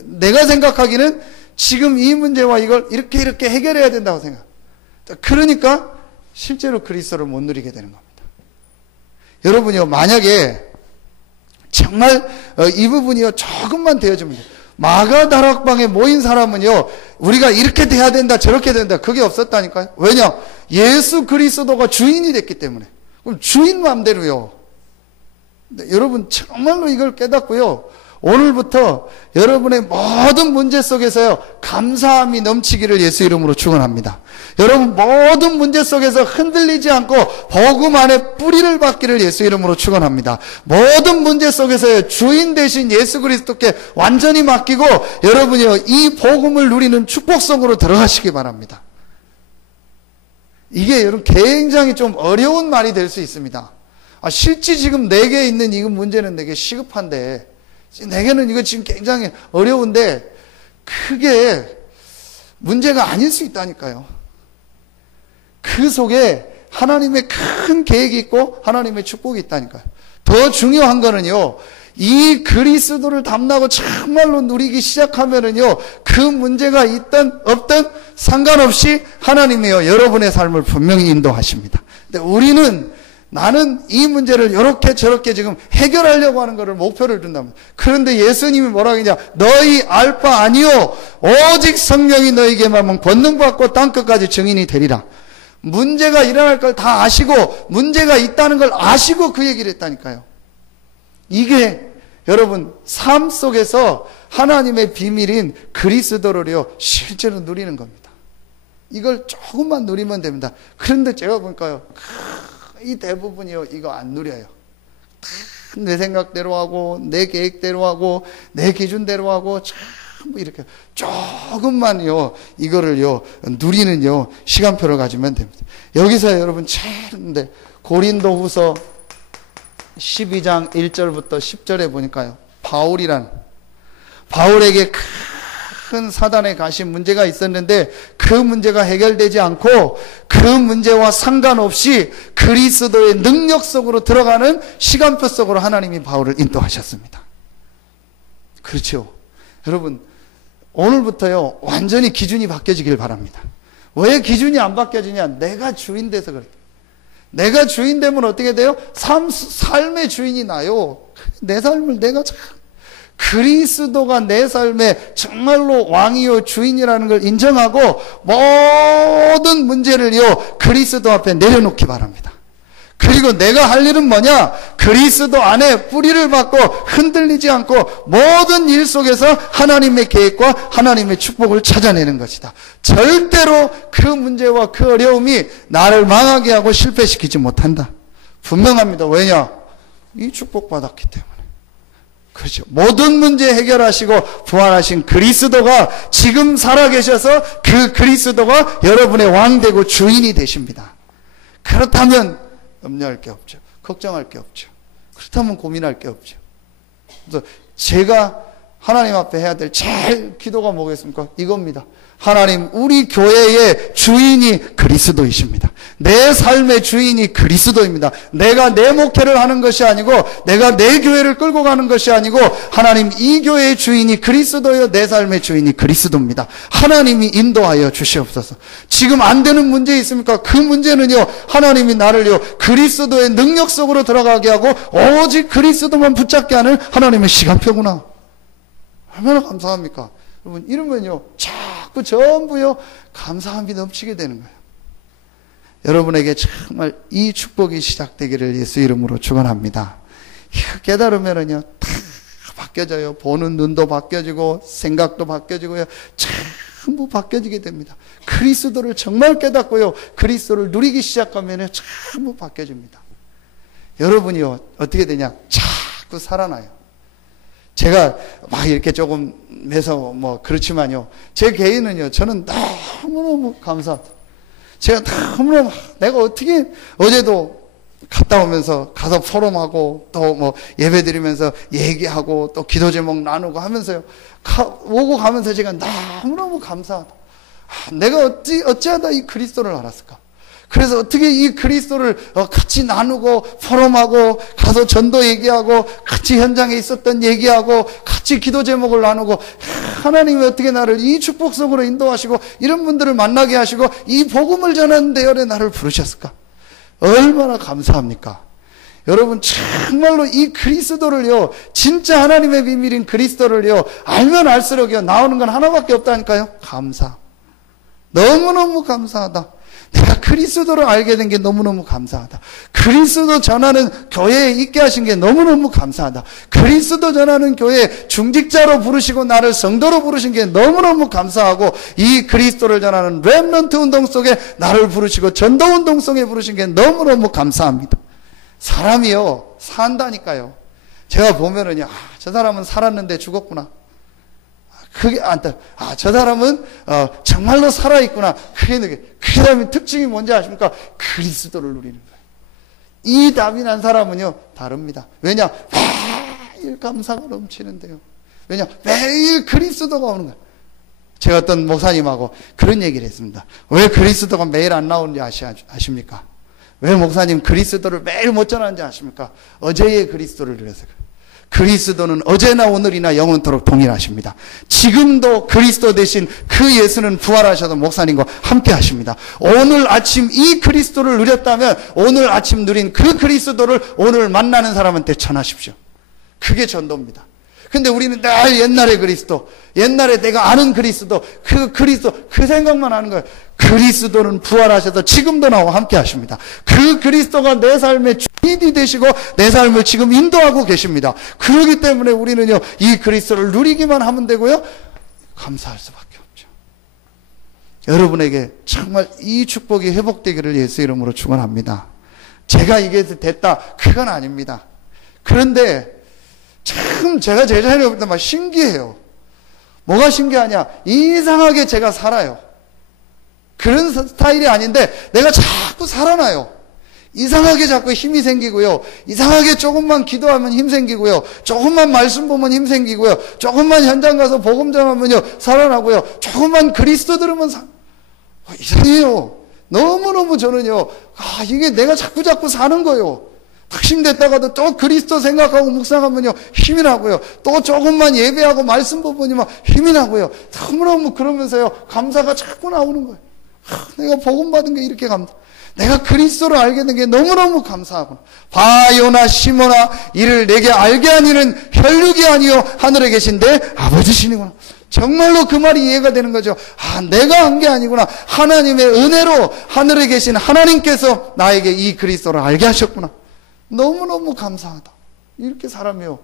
내가 생각하기는 지금 이 문제와 이걸 이렇게 해결해야 된다고 생각. 그러니까 실제로 그리스도를 못 누리게 되는 겁니다. 여러분이요, 만약에 정말 이 부분이요, 조금만 되어주면 돼요. 마가다락방에 모인 사람은요, 우리가 이렇게 돼야 된다, 저렇게 된다, 그게 없었다니까요. 왜냐? 예수 그리스도가 주인이 됐기 때문에. 그럼 주인 마음대로요. 여러분 정말로 이걸 깨닫고요, 오늘부터 여러분의 모든 문제 속에서요, 감사함이 넘치기를 예수 이름으로 축원합니다. 여러분 모든 문제 속에서 흔들리지 않고 복음 안에 뿌리를 받기를 예수 이름으로 축원합니다. 모든 문제 속에서요, 주인 되신 예수 그리스도께 완전히 맡기고 여러분이요, 이 복음을 누리는 축복 속으로 들어가시기 바랍니다. 이게 여러분 굉장히 좀 어려운 말이 될 수 있습니다. 실제 지금 내게 있는 이 문제는 내게 시급한데 내게는 이거 지금 굉장히 어려운데 크게 문제가 아닐 수 있다니까요. 그 속에 하나님의 큰 계획이 있고 하나님의 축복이 있다니까요. 더 중요한 거는요, 이 그리스도를 담나고 정말로 누리기 시작하면은요, 그 문제가 있든 없든 상관없이 하나님이요, 여러분의 삶을 분명히 인도하십니다. 근데 우리는 나는 이 문제를 이렇게 저렇게 지금 해결하려고 하는 것을 목표를 둔답니다. 그런데 예수님이 뭐라고 했냐? 너희 알 바 아니요 오직 성령이 너희에게만 권능받고 땅끝까지 증인이 되리라. 문제가 일어날 걸 다 아시고 문제가 있다는 걸 아시고 그 얘기를 했다니까요. 이게 여러분 삶 속에서 하나님의 비밀인 그리스도를요 실제로 누리는 겁니다. 이걸 조금만 누리면 됩니다. 그런데 제가 보니까요, 이 대부분이요 이거 안 누려요. 내 생각대로 하고 내 계획대로 하고 내 기준대로 하고 전부 이렇게 조금만요 이거를요 누리는요 시간표를 가지면 됩니다. 여기서 여러분 제일 고린도후서 12장 1절부터 10절에 보니까요, 바울에게 큰 사단에 가신 문제가 있었는데 그 문제가 해결되지 않고 그 문제와 상관없이 그리스도의 능력 속으로 들어가는 시간표 속으로 하나님이 바울을 인도하셨습니다. 그렇죠. 여러분 오늘부터요 완전히 기준이 바뀌어지길 바랍니다. 왜 기준이 안 바뀌어지냐? 내가 주인 돼서 그래. 내가 주인 되면 어떻게 돼요? 삶의 주인이 나요. 내 삶을 내가 참 그리스도가 내 삶의 정말로 왕이요 주인이라는 걸 인정하고 모든 문제를요 그리스도 앞에 내려놓기 바랍니다. 그리고 내가 할 일은 뭐냐? 그리스도 안에 뿌리를 박고 흔들리지 않고 모든 일 속에서 하나님의 계획과 하나님의 축복을 찾아내는 것이다. 절대로 그 문제와 그 어려움이 나를 망하게 하고 실패시키지 못한다. 분명합니다. 왜냐? 이 축복받았기 때문에. 그렇죠. 모든 문제 해결하시고 부활하신 그리스도가 지금 살아계셔서 그 그리스도가 여러분의 왕 되고 주인이 되십니다. 그렇다면 염려할 게 없죠. 걱정할 게 없죠. 그렇다면 고민할 게 없죠. 그래서 제가 하나님 앞에 해야 될 제일 기도가 뭐겠습니까? 이겁니다. 하나님, 우리 교회의 주인이 그리스도이십니다. 내 삶의 주인이 그리스도입니다. 내가 내 목회를 하는 것이 아니고 내가 내 교회를 끌고 가는 것이 아니고 하나님, 이 교회의 주인이 그리스도요, 내 삶의 주인이 그리스도입니다. 하나님이 인도하여 주시옵소서. 지금 안 되는 문제 있습니까? 그 문제는요, 하나님이 나를요 그리스도의 능력 속으로 들어가게 하고 오직 그리스도만 붙잡게 하는 하나님의 시간표구나. 얼마나 감사합니까? 여러분, 이러면요 자꾸 전부요 감사함이 넘치게 되는 거예요. 여러분에게 정말 이 축복이 시작되기를 예수 이름으로 축원합니다. 깨달으면은요 다 바뀌어져요. 보는 눈도 바뀌어지고 생각도 바뀌어지고요, 전부 바뀌어지게 됩니다. 그리스도를 정말 깨닫고요 그리스도를 누리기 시작하면요 전부 바뀌어집니다. 여러분이요 어떻게 되냐? 자꾸 살아나요. 제가 막 이렇게 조금 해서 뭐 그렇지만요, 제 개인은요 저는 너무너무 감사합니다. 제가 너무너무, 내가 어떻게 어제도 갔다 오면서 가서 포럼하고 또 뭐 예배 드리면서 얘기하고 또 기도 제목 나누고 하면서요 오고 가면서 제가 너무너무 감사하다. 내가 어찌하다 이 그리스도를 알았을까? 그래서 어떻게 이 그리스도를 같이 나누고 포럼하고 가서 전도 얘기하고 같이 현장에 있었던 얘기하고 같이 기도 제목을 나누고 하나님이 어떻게 나를 이 축복 속으로 인도하시고 이런 분들을 만나게 하시고 이 복음을 전하는 대열에 나를 부르셨을까? 얼마나 감사합니까? 여러분 정말로 이 그리스도를요, 진짜 하나님의 비밀인 그리스도를요 알면 알수록요 나오는 건 하나밖에 없다니까요. 감사. 너무너무 감사하다. 내가 그리스도를 알게 된 게 너무너무 감사하다. 그리스도 전하는 교회에 있게 하신 게 너무너무 감사하다. 그리스도 전하는 교회 중직자로 부르시고 나를 성도로 부르신 게 너무너무 감사하고, 이 그리스도를 전하는 렘넌트 운동 속에 나를 부르시고 전도 운동 속에 부르신 게 너무너무 감사합니다. 사람이요 산다니까요. 제가 보면은요, 저 사람은 살았는데 죽었구나. 그게 저 사람은 정말로 살아있구나. 그 다음에 특징이 뭔지 아십니까? 그리스도를 누리는 거예요. 이 답이 난 사람은요 다릅니다. 왜냐? 매일 감사가 넘치는데요. 왜냐? 매일 그리스도가 오는 거예요. 제가 어떤 목사님하고 그런 얘기를 했습니다. 왜 그리스도가 매일 안 나오는지 아십니까? 왜 목사님 그리스도를 매일 못 전하는지 아십니까? 어제의 그리스도를 그래서 그리스도는 어제나 오늘이나 영원토록 동일하십니다. 지금도 그리스도 대신 그 예수는 부활하셔도 목사님과 함께 하십니다. 오늘 아침 이 그리스도를 누렸다면 오늘 아침 누린 그 그리스도를 오늘 만나는 사람한테 전하십시오. 그게 전도입니다. 근데 우리는 늘 옛날의 그리스도, 옛날에 내가 아는 그리스도, 그 생각만 하는 거예요. 그리스도는 부활하셔서 지금도 나와 함께 하십니다. 그 그리스도가 내 삶의 주인이 되시고 내 삶을 지금 인도하고 계십니다. 그렇기 때문에 우리는요, 이 그리스도를 누리기만 하면 되고요, 감사할 수밖에 없죠. 여러분에게 정말 이 축복이 회복되기를 예수 이름으로 축원합니다. 제가 이게 됐다, 그건 아닙니다. 그런데 참 제가 제 자신을 볼 때 막 신기해요. 뭐가 신기하냐? 이상하게 제가 살아요. 그런 스타일이 아닌데 내가 자꾸 살아나요. 이상하게 자꾸 힘이 생기고요. 이상하게 조금만 기도하면 힘 생기고요. 조금만 말씀 보면 힘 생기고요. 조금만 현장 가서 복음 전하면요 살아나고요. 조금만 그리스도 들으면 이상해요. 너무너무 저는요, 이게 내가 자꾸 사는 거예요. 확신됐다가도 또 그리스도 생각하고 묵상하면요 힘이 나고요. 또 조금만 예배하고 말씀 보면 힘이 나고요. 너무너무 그러면서요 감사가 자꾸 나오는 거예요. 내가 복음 받은 게 이렇게 내가 그리스도를 알게 된 게 너무너무 감사하구나. 바요나 시모나 이를 내게 알게 하니는 혈육이 아니요 하늘에 계신데 아버지시니구나. 정말로 그 말이 이해가 되는 거죠. 내가 한 게 아니구나. 하나님의 은혜로 하늘에 계신 하나님께서 나에게 이 그리스도를 알게 하셨구나. 너무너무 감사하다. 이렇게 살아며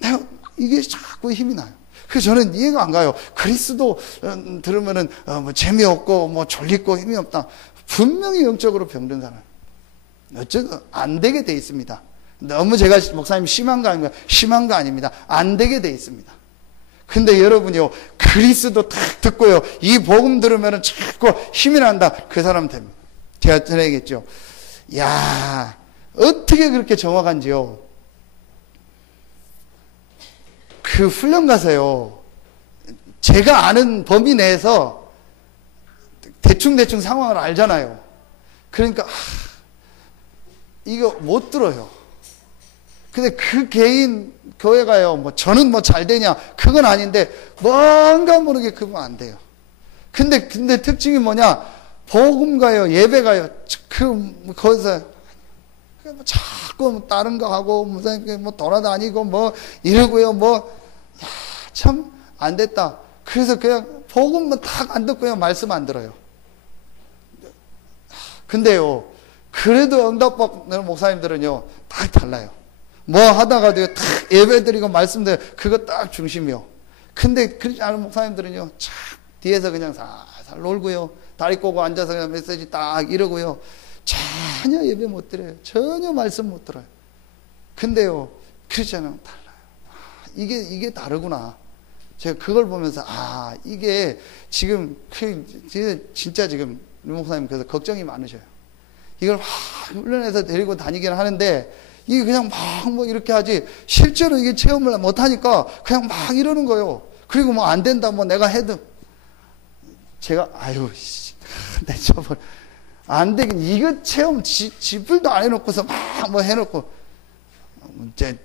내가 이게 자꾸 힘이 나요. 그래서 저는 이해가 안 가요. 그리스도 들으면은 뭐 재미없고 뭐 졸리고 힘이 없다. 분명히 영적으로 병든 사람. 어쩌고 안 되게 돼 있습니다. 너무 제가 목사님 심한 거 아닌가요? 심한 거 아닙니다. 안 되게 돼 있습니다. 근데 여러분이요, 그리스도 딱 듣고요, 이 복음 들으면은 자꾸 힘이 난다. 그 사람 됩니다. 제가 전해야겠죠. 야, 어떻게 그렇게 정확한지요. 그 훈련 가서요, 제가 아는 범위 내에서 대충 상황을 알잖아요. 그러니까 이거 못 들어요. 근데 그 개인 교회가요, 뭐 저는 뭐 잘 되냐, 그건 아닌데 뭔가 모르게 그거 안 돼요. 근데 특징이 뭐냐, 복음가요, 예배가요, 거기서 뭐 자꾸 뭐 다른 거 하고 뭐 돌아다니고 뭐 이러고요, 참 안 됐다. 그래서 그냥 복음만 딱 안 듣고요, 말씀 안 들어요. 근데요, 그래도 응답받는 목사님들은요 딱 달라요. 뭐 하다가도요 딱 예배드리고 말씀드려, 그거 딱 중심이요. 근데 그렇지 않은 목사님들은요 참 뒤에서 그냥 살살 놀고요, 다리 꼬고 앉아서 그냥 메시지 딱 이러고요, 전혀 예배 못 드려요. 전혀 말씀 못 들어요. 근데요, 크리스천은 달라요. 이게 다르구나. 제가 그걸 보면서, 이게 지금, 진짜 지금, 류 목사님 그래서 걱정이 많으셔요. 이걸 막 훈련해서 데리고 다니긴 하는데, 이게 그냥 막 이렇게 하지, 실제로 이게 체험을 못 하니까 그냥 막 이러는 거예요. 그리고 뭐 안 된다, 뭐 내가 해도. 제가, 내 저번, 안 되긴, 이거 체험, 지불도 안 해놓고서 막 뭐 해놓고, 이제,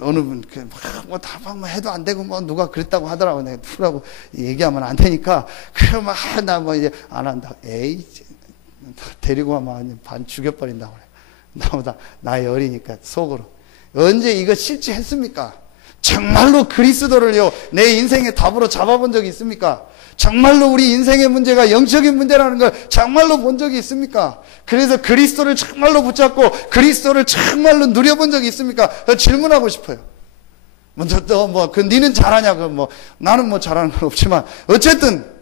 어느 분, 뭐 해도 안 되고, 뭐 누가 그랬다고 하더라고. 내가 누구라고 얘기하면 안 되니까, 그럼 나 뭐 이제 안 한다. 에이, 데리고 가면 반 죽여버린다고 그래. 나보다 나이 어리니까, 속으로. 언제 이거 실제 했습니까? 정말로 그리스도를요, 내 인생의 답으로 잡아본 적이 있습니까? 정말로 우리 인생의 문제가 영적인 문제라는 걸 정말로 본 적이 있습니까? 그래서 그리스도를 정말로 붙잡고 그리스도를 정말로 누려본 적이 있습니까? 질문하고 싶어요. 니는 잘하냐? 나는 뭐 잘하는 건 없지만, 어쨌든,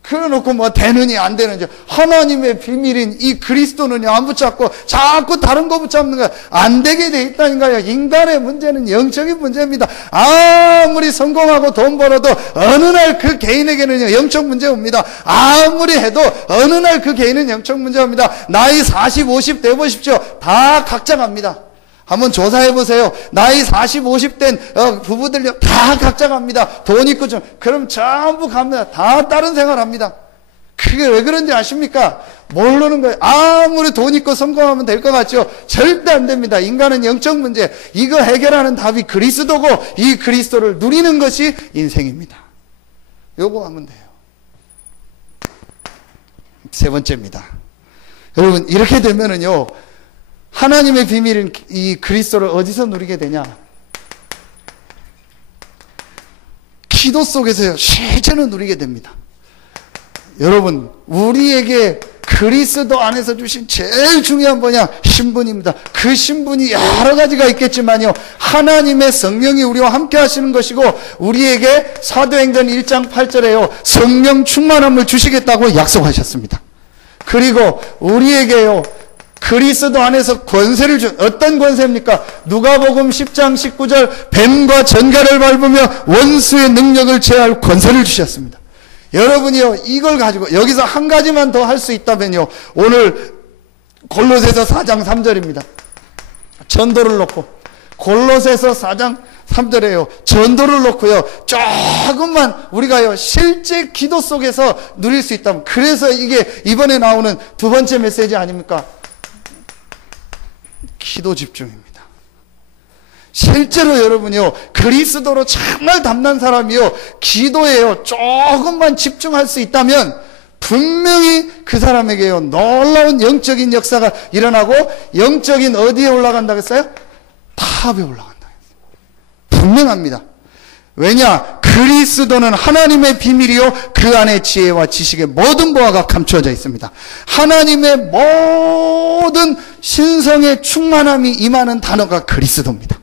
그래놓고 뭐 되느니 안 되느니, 하나님의 비밀인 이 그리스도는 안 붙잡고 자꾸 다른 거 붙잡는 거야. 안 되게 돼 있다니까요. 인간의 문제는 영적인 문제입니다. 아무리 성공하고 돈 벌어도 어느 날 그 개인에게는 영적 문제 옵니다. 아무리 해도 어느 날 그 개인은 영적 문제 옵니다. 나이 40, 50 돼 보십시오. 다 각자 갑니다. 한번 조사해 보세요. 나이 40, 50된 부부들요, 다 각자 갑니다. 돈 있고 좀. 그럼 전부 갑니다. 다 다른 생활 합니다. 그게 왜 그런지 아십니까? 모르는 거예요. 아무리 돈 있고 성공하면 될 것 같죠? 절대 안 됩니다. 인간은 영적 문제. 이거 해결하는 답이 그리스도고, 이 그리스도를 누리는 것이 인생입니다. 요거 하면 돼요. 세 번째입니다. 여러분, 이렇게 되면은요, 하나님의 비밀은 이 그리스도를 어디서 누리게 되냐? 기도 속에서요, 실제로 누리게 됩니다. 여러분, 우리에게 그리스도 안에서 주신 제일 중요한 뭐냐? 신분입니다. 그 신분이 여러 가지가 있겠지만요, 하나님의 성령이 우리와 함께 하시는 것이고, 우리에게 사도행전 1장 8절에요, 성령 충만함을 주시겠다고 약속하셨습니다. 그리고 우리에게요, 그리스도 안에서 권세를 어떤 권세입니까? 누가복음 10장 19절, 뱀과 전갈을 밟으며 원수의 능력을 제할 권세를 주셨습니다. 여러분이요, 이걸 가지고 여기서 한 가지만 더 할 수 있다면요, 오늘 골로새서 4장 3절입니다. 전도를 놓고, 골로새서 4장 3절에요, 전도를 놓고요, 조금만 우리가요, 실제 기도 속에서 누릴 수 있다면, 그래서 이게 이번에 나오는 두 번째 메시지 아닙니까? 기도 집중입니다. 실제로 여러분이요, 그리스도로 정말 담난 사람이요, 기도에요, 조금만 집중할 수 있다면, 분명히 그 사람에게요, 놀라운 영적인 역사가 일어나고, 영적인 어디에 올라간다고 했어요? 탑에 올라간다. 분명합니다. 왜냐? 그리스도는 하나님의 비밀이요, 그 안에 지혜와 지식의 모든 보화가 감추어져 있습니다. 하나님의 모든 신성의 충만함이 임하는 단어가 그리스도입니다.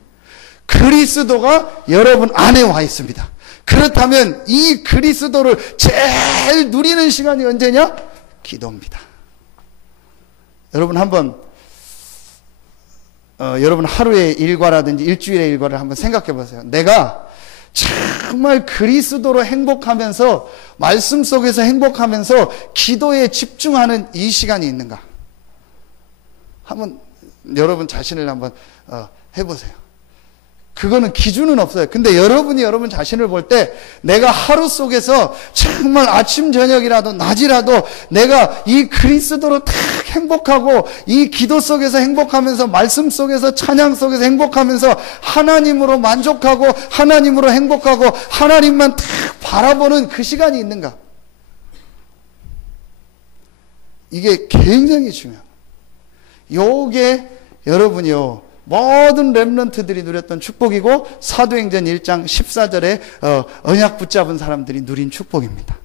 그리스도가 여러분 안에 와 있습니다. 그렇다면 이 그리스도를 제일 누리는 시간이 언제냐? 기도입니다. 여러분 한번 여러분 하루의 일과라든지 일주일의 일과를 한번 생각해 보세요. 내가 정말 그리스도로 행복하면서, 말씀 속에서 행복하면서 기도에 집중하는 이 시간이 있는가? 한번 여러분 자신을 한번 해보세요. 그거는 기준은 없어요. 근데 여러분이 여러분 자신을 볼 때, 내가 하루 속에서 정말 아침 저녁이라도 낮이라도 내가 이 그리스도로 탁 행복하고, 이 기도 속에서 행복하면서, 말씀 속에서, 찬양 속에서 행복하면서, 하나님으로 만족하고, 하나님으로 행복하고, 하나님만 탁 바라보는 그 시간이 있는가? 이게 굉장히 중요합니다. 요게 여러분이요, 모든 렘넌트들이 누렸던 축복이고, 사도행전 1장 14절에 언약 붙잡은 사람들이 누린 축복입니다.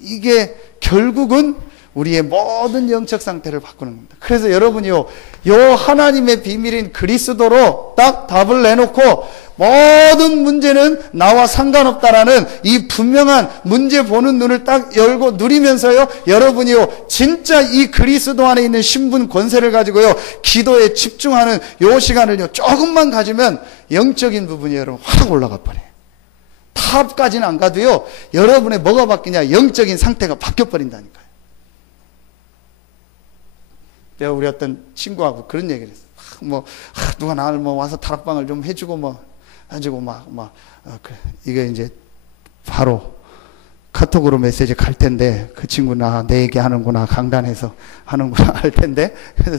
이게 결국은 우리의 모든 영적 상태를 바꾸는 겁니다. 그래서 여러분이요, 요 하나님의 비밀인 그리스도로 딱 답을 내놓고, 모든 문제는 나와 상관없다라는 이 분명한 문제 보는 눈을 딱 열고 누리면서요, 여러분이요, 진짜 이 그리스도 안에 있는 신분 권세를 가지고요, 기도에 집중하는 요 시간을요, 조금만 가지면 영적인 부분이 여러분 확 올라가 버려요. 탑까지는 안 가도요, 여러분의 뭐가 바뀌냐? 영적인 상태가 바뀌어 버린다니까요. 내가 우리 어떤 친구하고 그런 얘기를 했어요. 누가 나를 와서 다락방을 좀 해주고 해주고 그래. 이게 이제 바로 카톡으로 메시지 갈 텐데, 그 친구나 내 얘기 하는구나, 강단에서 하는구나 할 텐데, 그래서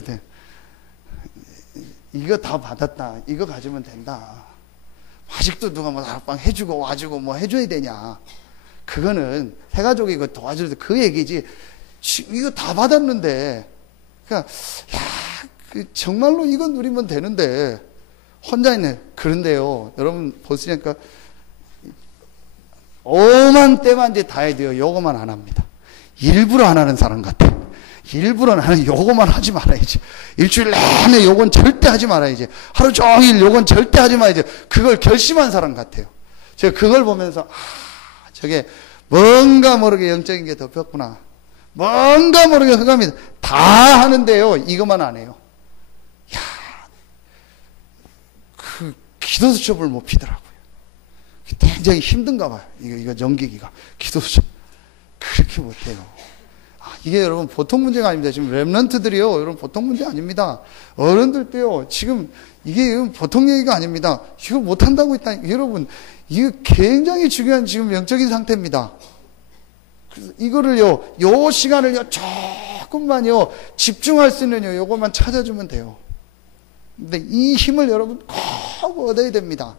이거 다 받았다, 이거 가지면 된다. 아직도 누가 다락방 해주고 와주고 해줘야 되냐? 그거는 해가지고 이거 도와줄 때 그 얘기지. 이거 다 받았는데, 그러니까 정말로 이거 누리면 되는데 혼자 있네. 그런데요, 여러분 보시니까 오만 때만 이제 다 해야 돼요. 요거만 안 합니다. 일부러 안 하는 사람 같아. 일부러 나는 요거만 하지 말아야지. 일주일 내내 요건 절대 하지 말아야지. 하루 종일 요건 절대 하지 말아야지. 그걸 결심한 사람 같아요. 제가 그걸 보면서 저게 뭔가 모르게 영적인 게 덮였구나. 뭔가 모르게 흑암이 다 하는데요, 이것만 안 해요. 야, 그 기도 수첩을 못 피더라고요. 굉장히 힘든가 봐요. 이거 넘기기가. 기도 수첩 그렇게 못해요. 이게 여러분 보통 문제가 아닙니다. 지금 렘넌트들이요, 여러분 보통 문제 아닙니다. 어른들도요, 지금 이게 보통 얘기가 아닙니다. 이거 못한다고 있다. 여러분, 이거 굉장히 중요한 지금 영적인 상태입니다. 그래서 이거를요, 요 시간을요, 조금만요, 집중할 수 있는요, 요것만 찾아주면 돼요. 근데 이 힘을 여러분 꼭 얻어야 됩니다.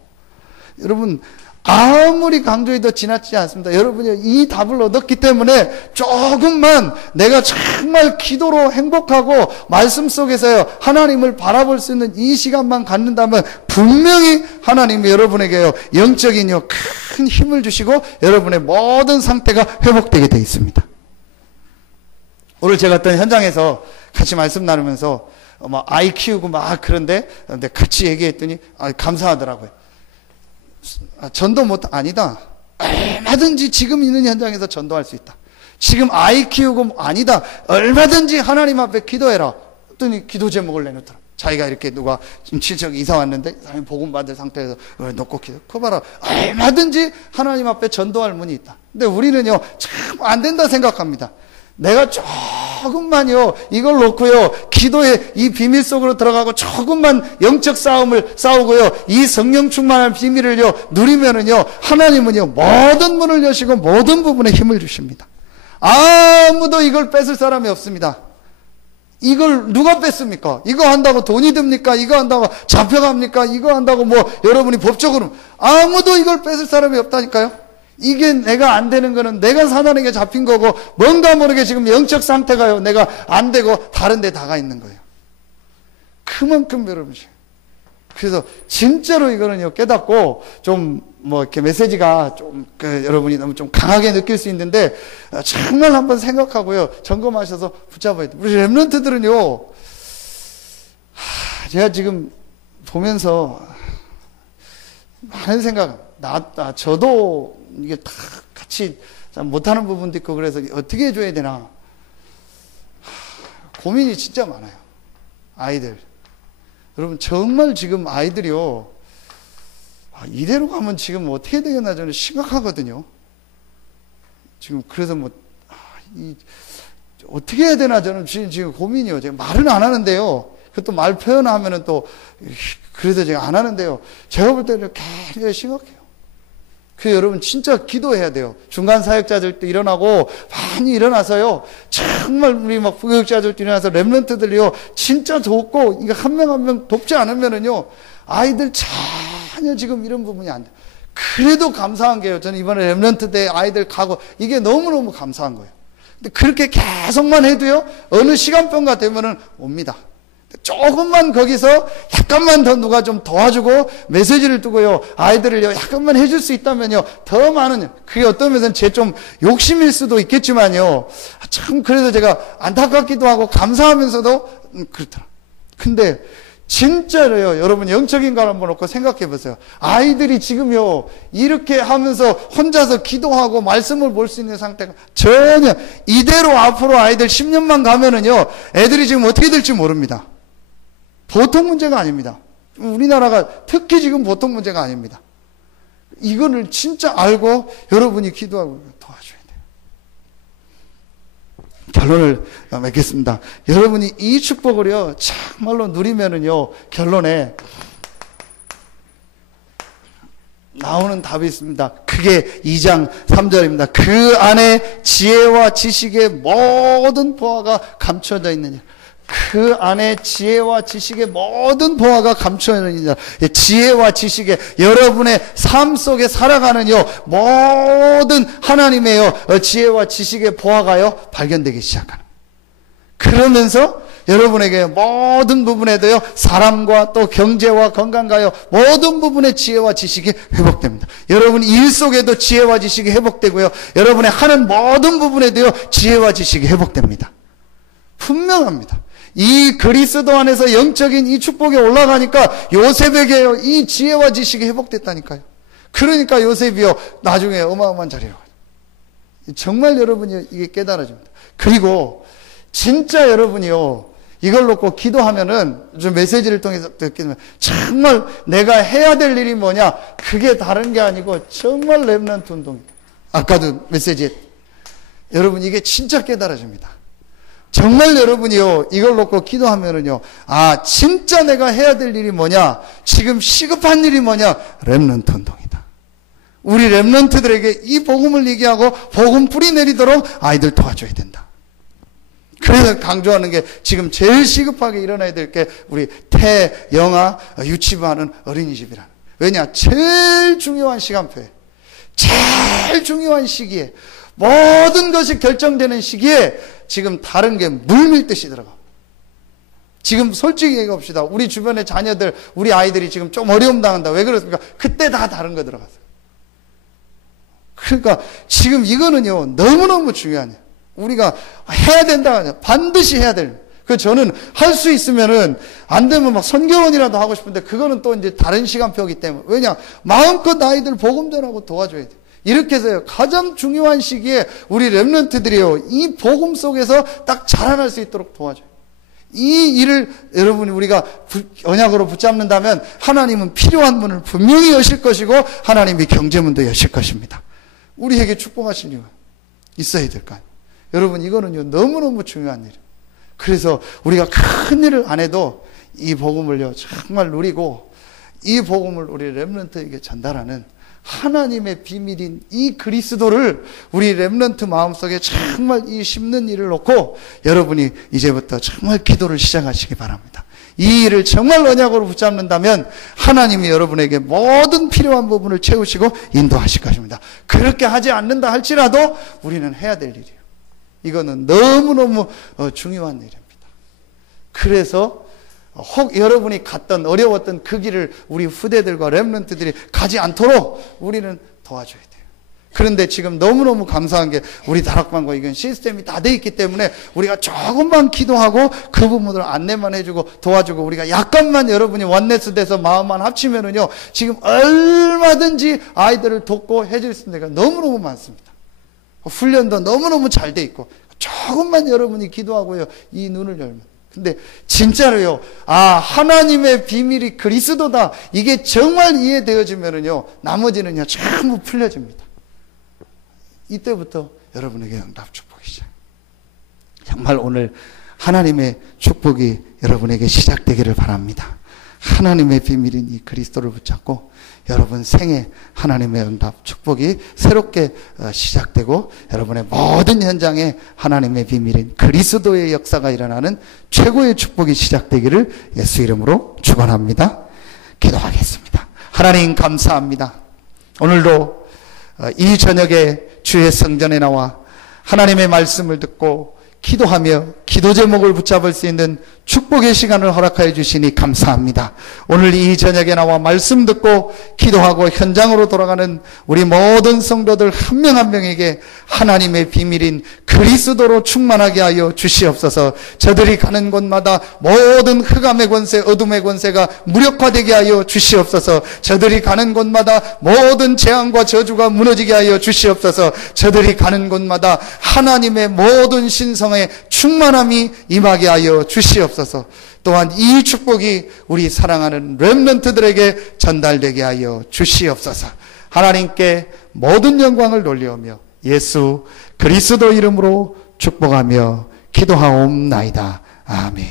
여러분, 아무리 강조해도 지나치지 않습니다. 여러분이 이 답을 얻었기 때문에 조금만 내가 정말 기도로 행복하고 말씀 속에서요, 하나님을 바라볼 수 있는 이 시간만 갖는다면 분명히 하나님이 여러분에게요, 영적인요, 큰 힘을 주시고 여러분의 모든 상태가 회복되게 되어 있습니다. 오늘 제가 어떤 현장에서 같이 말씀 나누면서 아이 키우고 막 그런데 같이 얘기했더니 감사하더라고요. 전도 아니다. 얼마든지 지금 있는 현장에서 전도할 수 있다. 지금 아이 키우고 아니다. 얼마든지 하나님 앞에 기도해라. 했더니 기도 제목을 내놓더라. 자기가 이렇게 누가 지금 친척 이사 왔는데 사람이 복음 받을 상태에서 놓고 기도. 그거 봐라. 얼마든지 하나님 앞에 전도할 문이 있다. 근데 우리는요, 참 안 된다 생각합니다. 내가 조금만요, 이걸 놓고요, 기도의 이 비밀 속으로 들어가고 조금만 영적 싸움을 싸우고요, 이 성령 충만한 비밀을요, 누리면은요, 하나님은요, 모든 문을 여시고 모든 부분에 힘을 주십니다. 아무도 이걸 뺏을 사람이 없습니다. 이걸 누가 뺐습니까? 이거 한다고 돈이 듭니까? 이거 한다고 잡혀갑니까? 이거 한다고 여러분이 법적으로, 아무도 이걸 뺏을 사람이 없다니까요? 이게 내가 안 되는 거는 내가 사단에게 잡힌 거고, 뭔가 모르게 지금 영적 상태가요, 내가 안 되고 다른 데 다가 있는 거예요. 그만큼 여러분, 그래서 진짜로 이거는요, 깨닫고 좀 이렇게 메시지가 좀 여러분이 너무 좀 강하게 느낄 수 있는데, 정말 한번 생각하고요, 점검하셔서 붙잡아야 돼요. 우리 렘넌트들은요, 제가 지금 보면서 많은 생각, 저도 이게 다 같이 못하는 부분도 있고, 그래서 어떻게 해줘야 되나 고민이 진짜 많아요. 아이들, 여러분 정말 지금 아이들이요, 이대로 가면 지금 어떻게 되겠나 저는 심각하거든요. 지금 그래서 어떻게 해야 되나 저는 지금 고민이요. 제가 말은 안 하는데요, 그것도 말 표현하면은 또 그래도 제가 안 하는데요, 제가 볼 때는 굉장히 심각해요. 여러분 진짜 기도해야 돼요. 중간 사역자들도 일어나고 많이 일어나서요, 정말 우리 부교육자들도 일어나서 렘넌트들이요, 진짜 돕고, 이거 한 명 한 명 돕지 않으면은요, 아이들 전혀 지금 이런 부분이 안 돼요. 그래도 감사한 게요, 저는 이번에 렘넌트 때 아이들 가고 이게 너무너무 감사한 거예요. 근데 그렇게 계속만 해도요, 어느 시간표가 되면은 옵니다. 조금만 거기서 약간만 더 누가 좀 도와주고 메시지를 두고요, 아이들을요, 약간만 해줄 수 있다면요, 더 많은, 그게 어떤 면에서는 제 좀 욕심일 수도 있겠지만요, 참 그래서 제가 안타깝기도 하고 감사하면서도 그렇더라. 근데 진짜로요, 여러분 영적인 걸 한번 놓고 생각해 보세요. 아이들이 지금요, 이렇게 하면서 혼자서 기도하고 말씀을 볼 수 있는 상태가 전혀, 이대로 앞으로 아이들 10년만 가면은요, 애들이 지금 어떻게 될지 모릅니다. 보통 문제가 아닙니다. 우리나라가 특히 지금 보통 문제가 아닙니다. 이거를 진짜 알고 여러분이 기도하고 도와줘야 돼요. 결론을 맺겠습니다. 여러분이 이 축복을요, 정말로 누리면은요, 결론에 나오는 답이 있습니다. 그게 2장 3절입니다. 그 안에 지혜와 지식의 모든 보화가 감춰져 있느냐. 그 안에 지혜와 지식의 모든 보화가 감춰져 있느냐. 지혜와 지식의, 여러분의 삶 속에 살아가는요, 모든 하나님의 지혜와 지식의 보화가요, 발견되기 시작하는. 그러면서 여러분에게 모든 부분에도요, 사람과 또 경제와 건강과요, 모든 부분의 지혜와 지식이 회복됩니다. 여러분 일 속에도 지혜와 지식이 회복되고요, 여러분의 하는 모든 부분에도요, 지혜와 지식이 회복됩니다. 분명합니다. 이 그리스도 안에서 영적인 이 축복이 올라가니까 요셉에게요, 이 지혜와 지식이 회복됐다니까요. 그러니까 요셉이요, 나중에 어마어마한 자리로 가요. 정말 여러분이 이게 깨달아집니다. 그리고 진짜 여러분이요, 이걸 놓고 기도하면은, 좀 메시지를 통해서 듣기는, 정말 내가 해야 될 일이 뭐냐, 그게 다른 게 아니고 정말 렘넌트 운동입니다. 아까도 메시지에 여러분 이게 진짜 깨달아집니다. 정말 여러분이요, 이걸 놓고 기도하면은요, 아, 진짜 내가 해야 될 일이 뭐냐? 지금 시급한 일이 뭐냐? 렘넌트 운동이다. 우리 렘넌트들에게 이 복음을 얘기하고 복음 뿌리 내리도록 아이들 도와줘야 된다. 그래서 강조하는 게 지금 제일 시급하게 일어나야 될 게 우리 태영아 유치부 하는 어린이집이라는. 왜냐? 제일 중요한 시간표에, 제일 중요한 시기에, 모든 것이 결정되는 시기에 지금 다른 게 물밀듯이 들어가. 지금 솔직히 얘기합시다. 우리 주변의 자녀들, 우리 아이들이 지금 좀 어려움 당한다. 왜 그렇습니까? 그때 다 다른 거 들어갔어요. 그러니까 지금 이거는요, 너무너무 중요한 일. 우리가 해야 된다. 반드시 해야 될. 저는 할 수 있으면은, 안 되면 막 선교원이라도 하고 싶은데, 그거는 또 이제 다른 시간표이기 때문에. 왜냐? 마음껏 아이들 복음 전하고 도와줘야 돼. 이렇게 해서요, 가장 중요한 시기에 우리 렘넌트들이요, 이 복음 속에서 딱 자라날 수 있도록 도와줘요. 이 일을 여러분이 우리가 언약으로 붙잡는다면 하나님은 필요한 문을 분명히 여실 것이고 하나님이 경제문도 여실 것입니다. 우리에게 축복하실 이유가 있어야 될까요? 여러분, 이거는요, 너무너무 중요한 일이에요. 그래서 우리가 큰 일을 안 해도 이 복음을요, 정말 누리고 이 복음을 우리 렘넌트에게 전달하는 하나님의 비밀인 이 그리스도를 우리 렘넌트 마음속에 정말 이 심는 일을 놓고 여러분이 이제부터 정말 기도를 시작하시기 바랍니다. 이 일을 정말 언약으로 붙잡는다면 하나님이 여러분에게 모든 필요한 부분을 채우시고 인도하실 것입니다. 그렇게 하지 않는다 할지라도 우리는 해야 될 일이에요. 이거는 너무너무 중요한 일입니다. 그래서 혹 여러분이 갔던 어려웠던 그 길을 우리 후대들과 렘넌트들이 가지 않도록 우리는 도와줘야 돼요. 그런데 지금 너무너무 감사한 게 우리 다락방과 이건 시스템이 다 돼 있기 때문에 우리가 조금만 기도하고 그 부분을 안내만 해주고 도와주고 우리가 약간만 여러분이 원네스 돼서 마음만 합치면은요, 지금 얼마든지 아이들을 돕고 해줄 수 있는 데가 너무너무 많습니다. 훈련도 너무너무 잘 돼 있고 조금만 여러분이 기도하고요, 이 눈을 열면. 근데 진짜로요, 아, 하나님의 비밀이 그리스도다, 이게 정말 이해되어지면은요, 나머지는요, 전부 풀려집니다. 이때부터 여러분에게 응답 축복이 시작. 정말 오늘 하나님의 축복이 여러분에게 시작되기를 바랍니다. 하나님의 비밀인 이 그리스도를 붙잡고 여러분 생에 하나님의 응답 축복이 새롭게 시작되고 여러분의 모든 현장에 하나님의 비밀인 그리스도의 역사가 일어나는 최고의 축복이 시작되기를 예수 이름으로 축원합니다. 기도하겠습니다. 하나님 감사합니다. 오늘도 이 저녁에 주의 성전에 나와 하나님의 말씀을 듣고 기도하며 기도 제목을 붙잡을 수 있는 축복의 시간을 허락하여 주시니 감사합니다. 오늘 이 저녁에 나와 말씀 듣고 기도하고 현장으로 돌아가는 우리 모든 성도들 한 명 한 명에게 하나님의 비밀인 그리스도로 충만하게 하여 주시옵소서. 저들이 가는 곳마다 모든 흑암의 권세, 어둠의 권세가 무력화되게 하여 주시옵소서. 저들이 가는 곳마다 모든 재앙과 저주가 무너지게 하여 주시옵소서. 저들이 가는 곳마다 하나님의 모든 신성의 충만함이 임하게 하여 주시옵소서. 또한 이 축복이 우리 사랑하는 렘넌트들에게 전달되게 하여 주시옵소서. 하나님께 모든 영광을 돌려오며 예수 그리스도 이름으로 축복하며 기도하옵나이다. 아멘.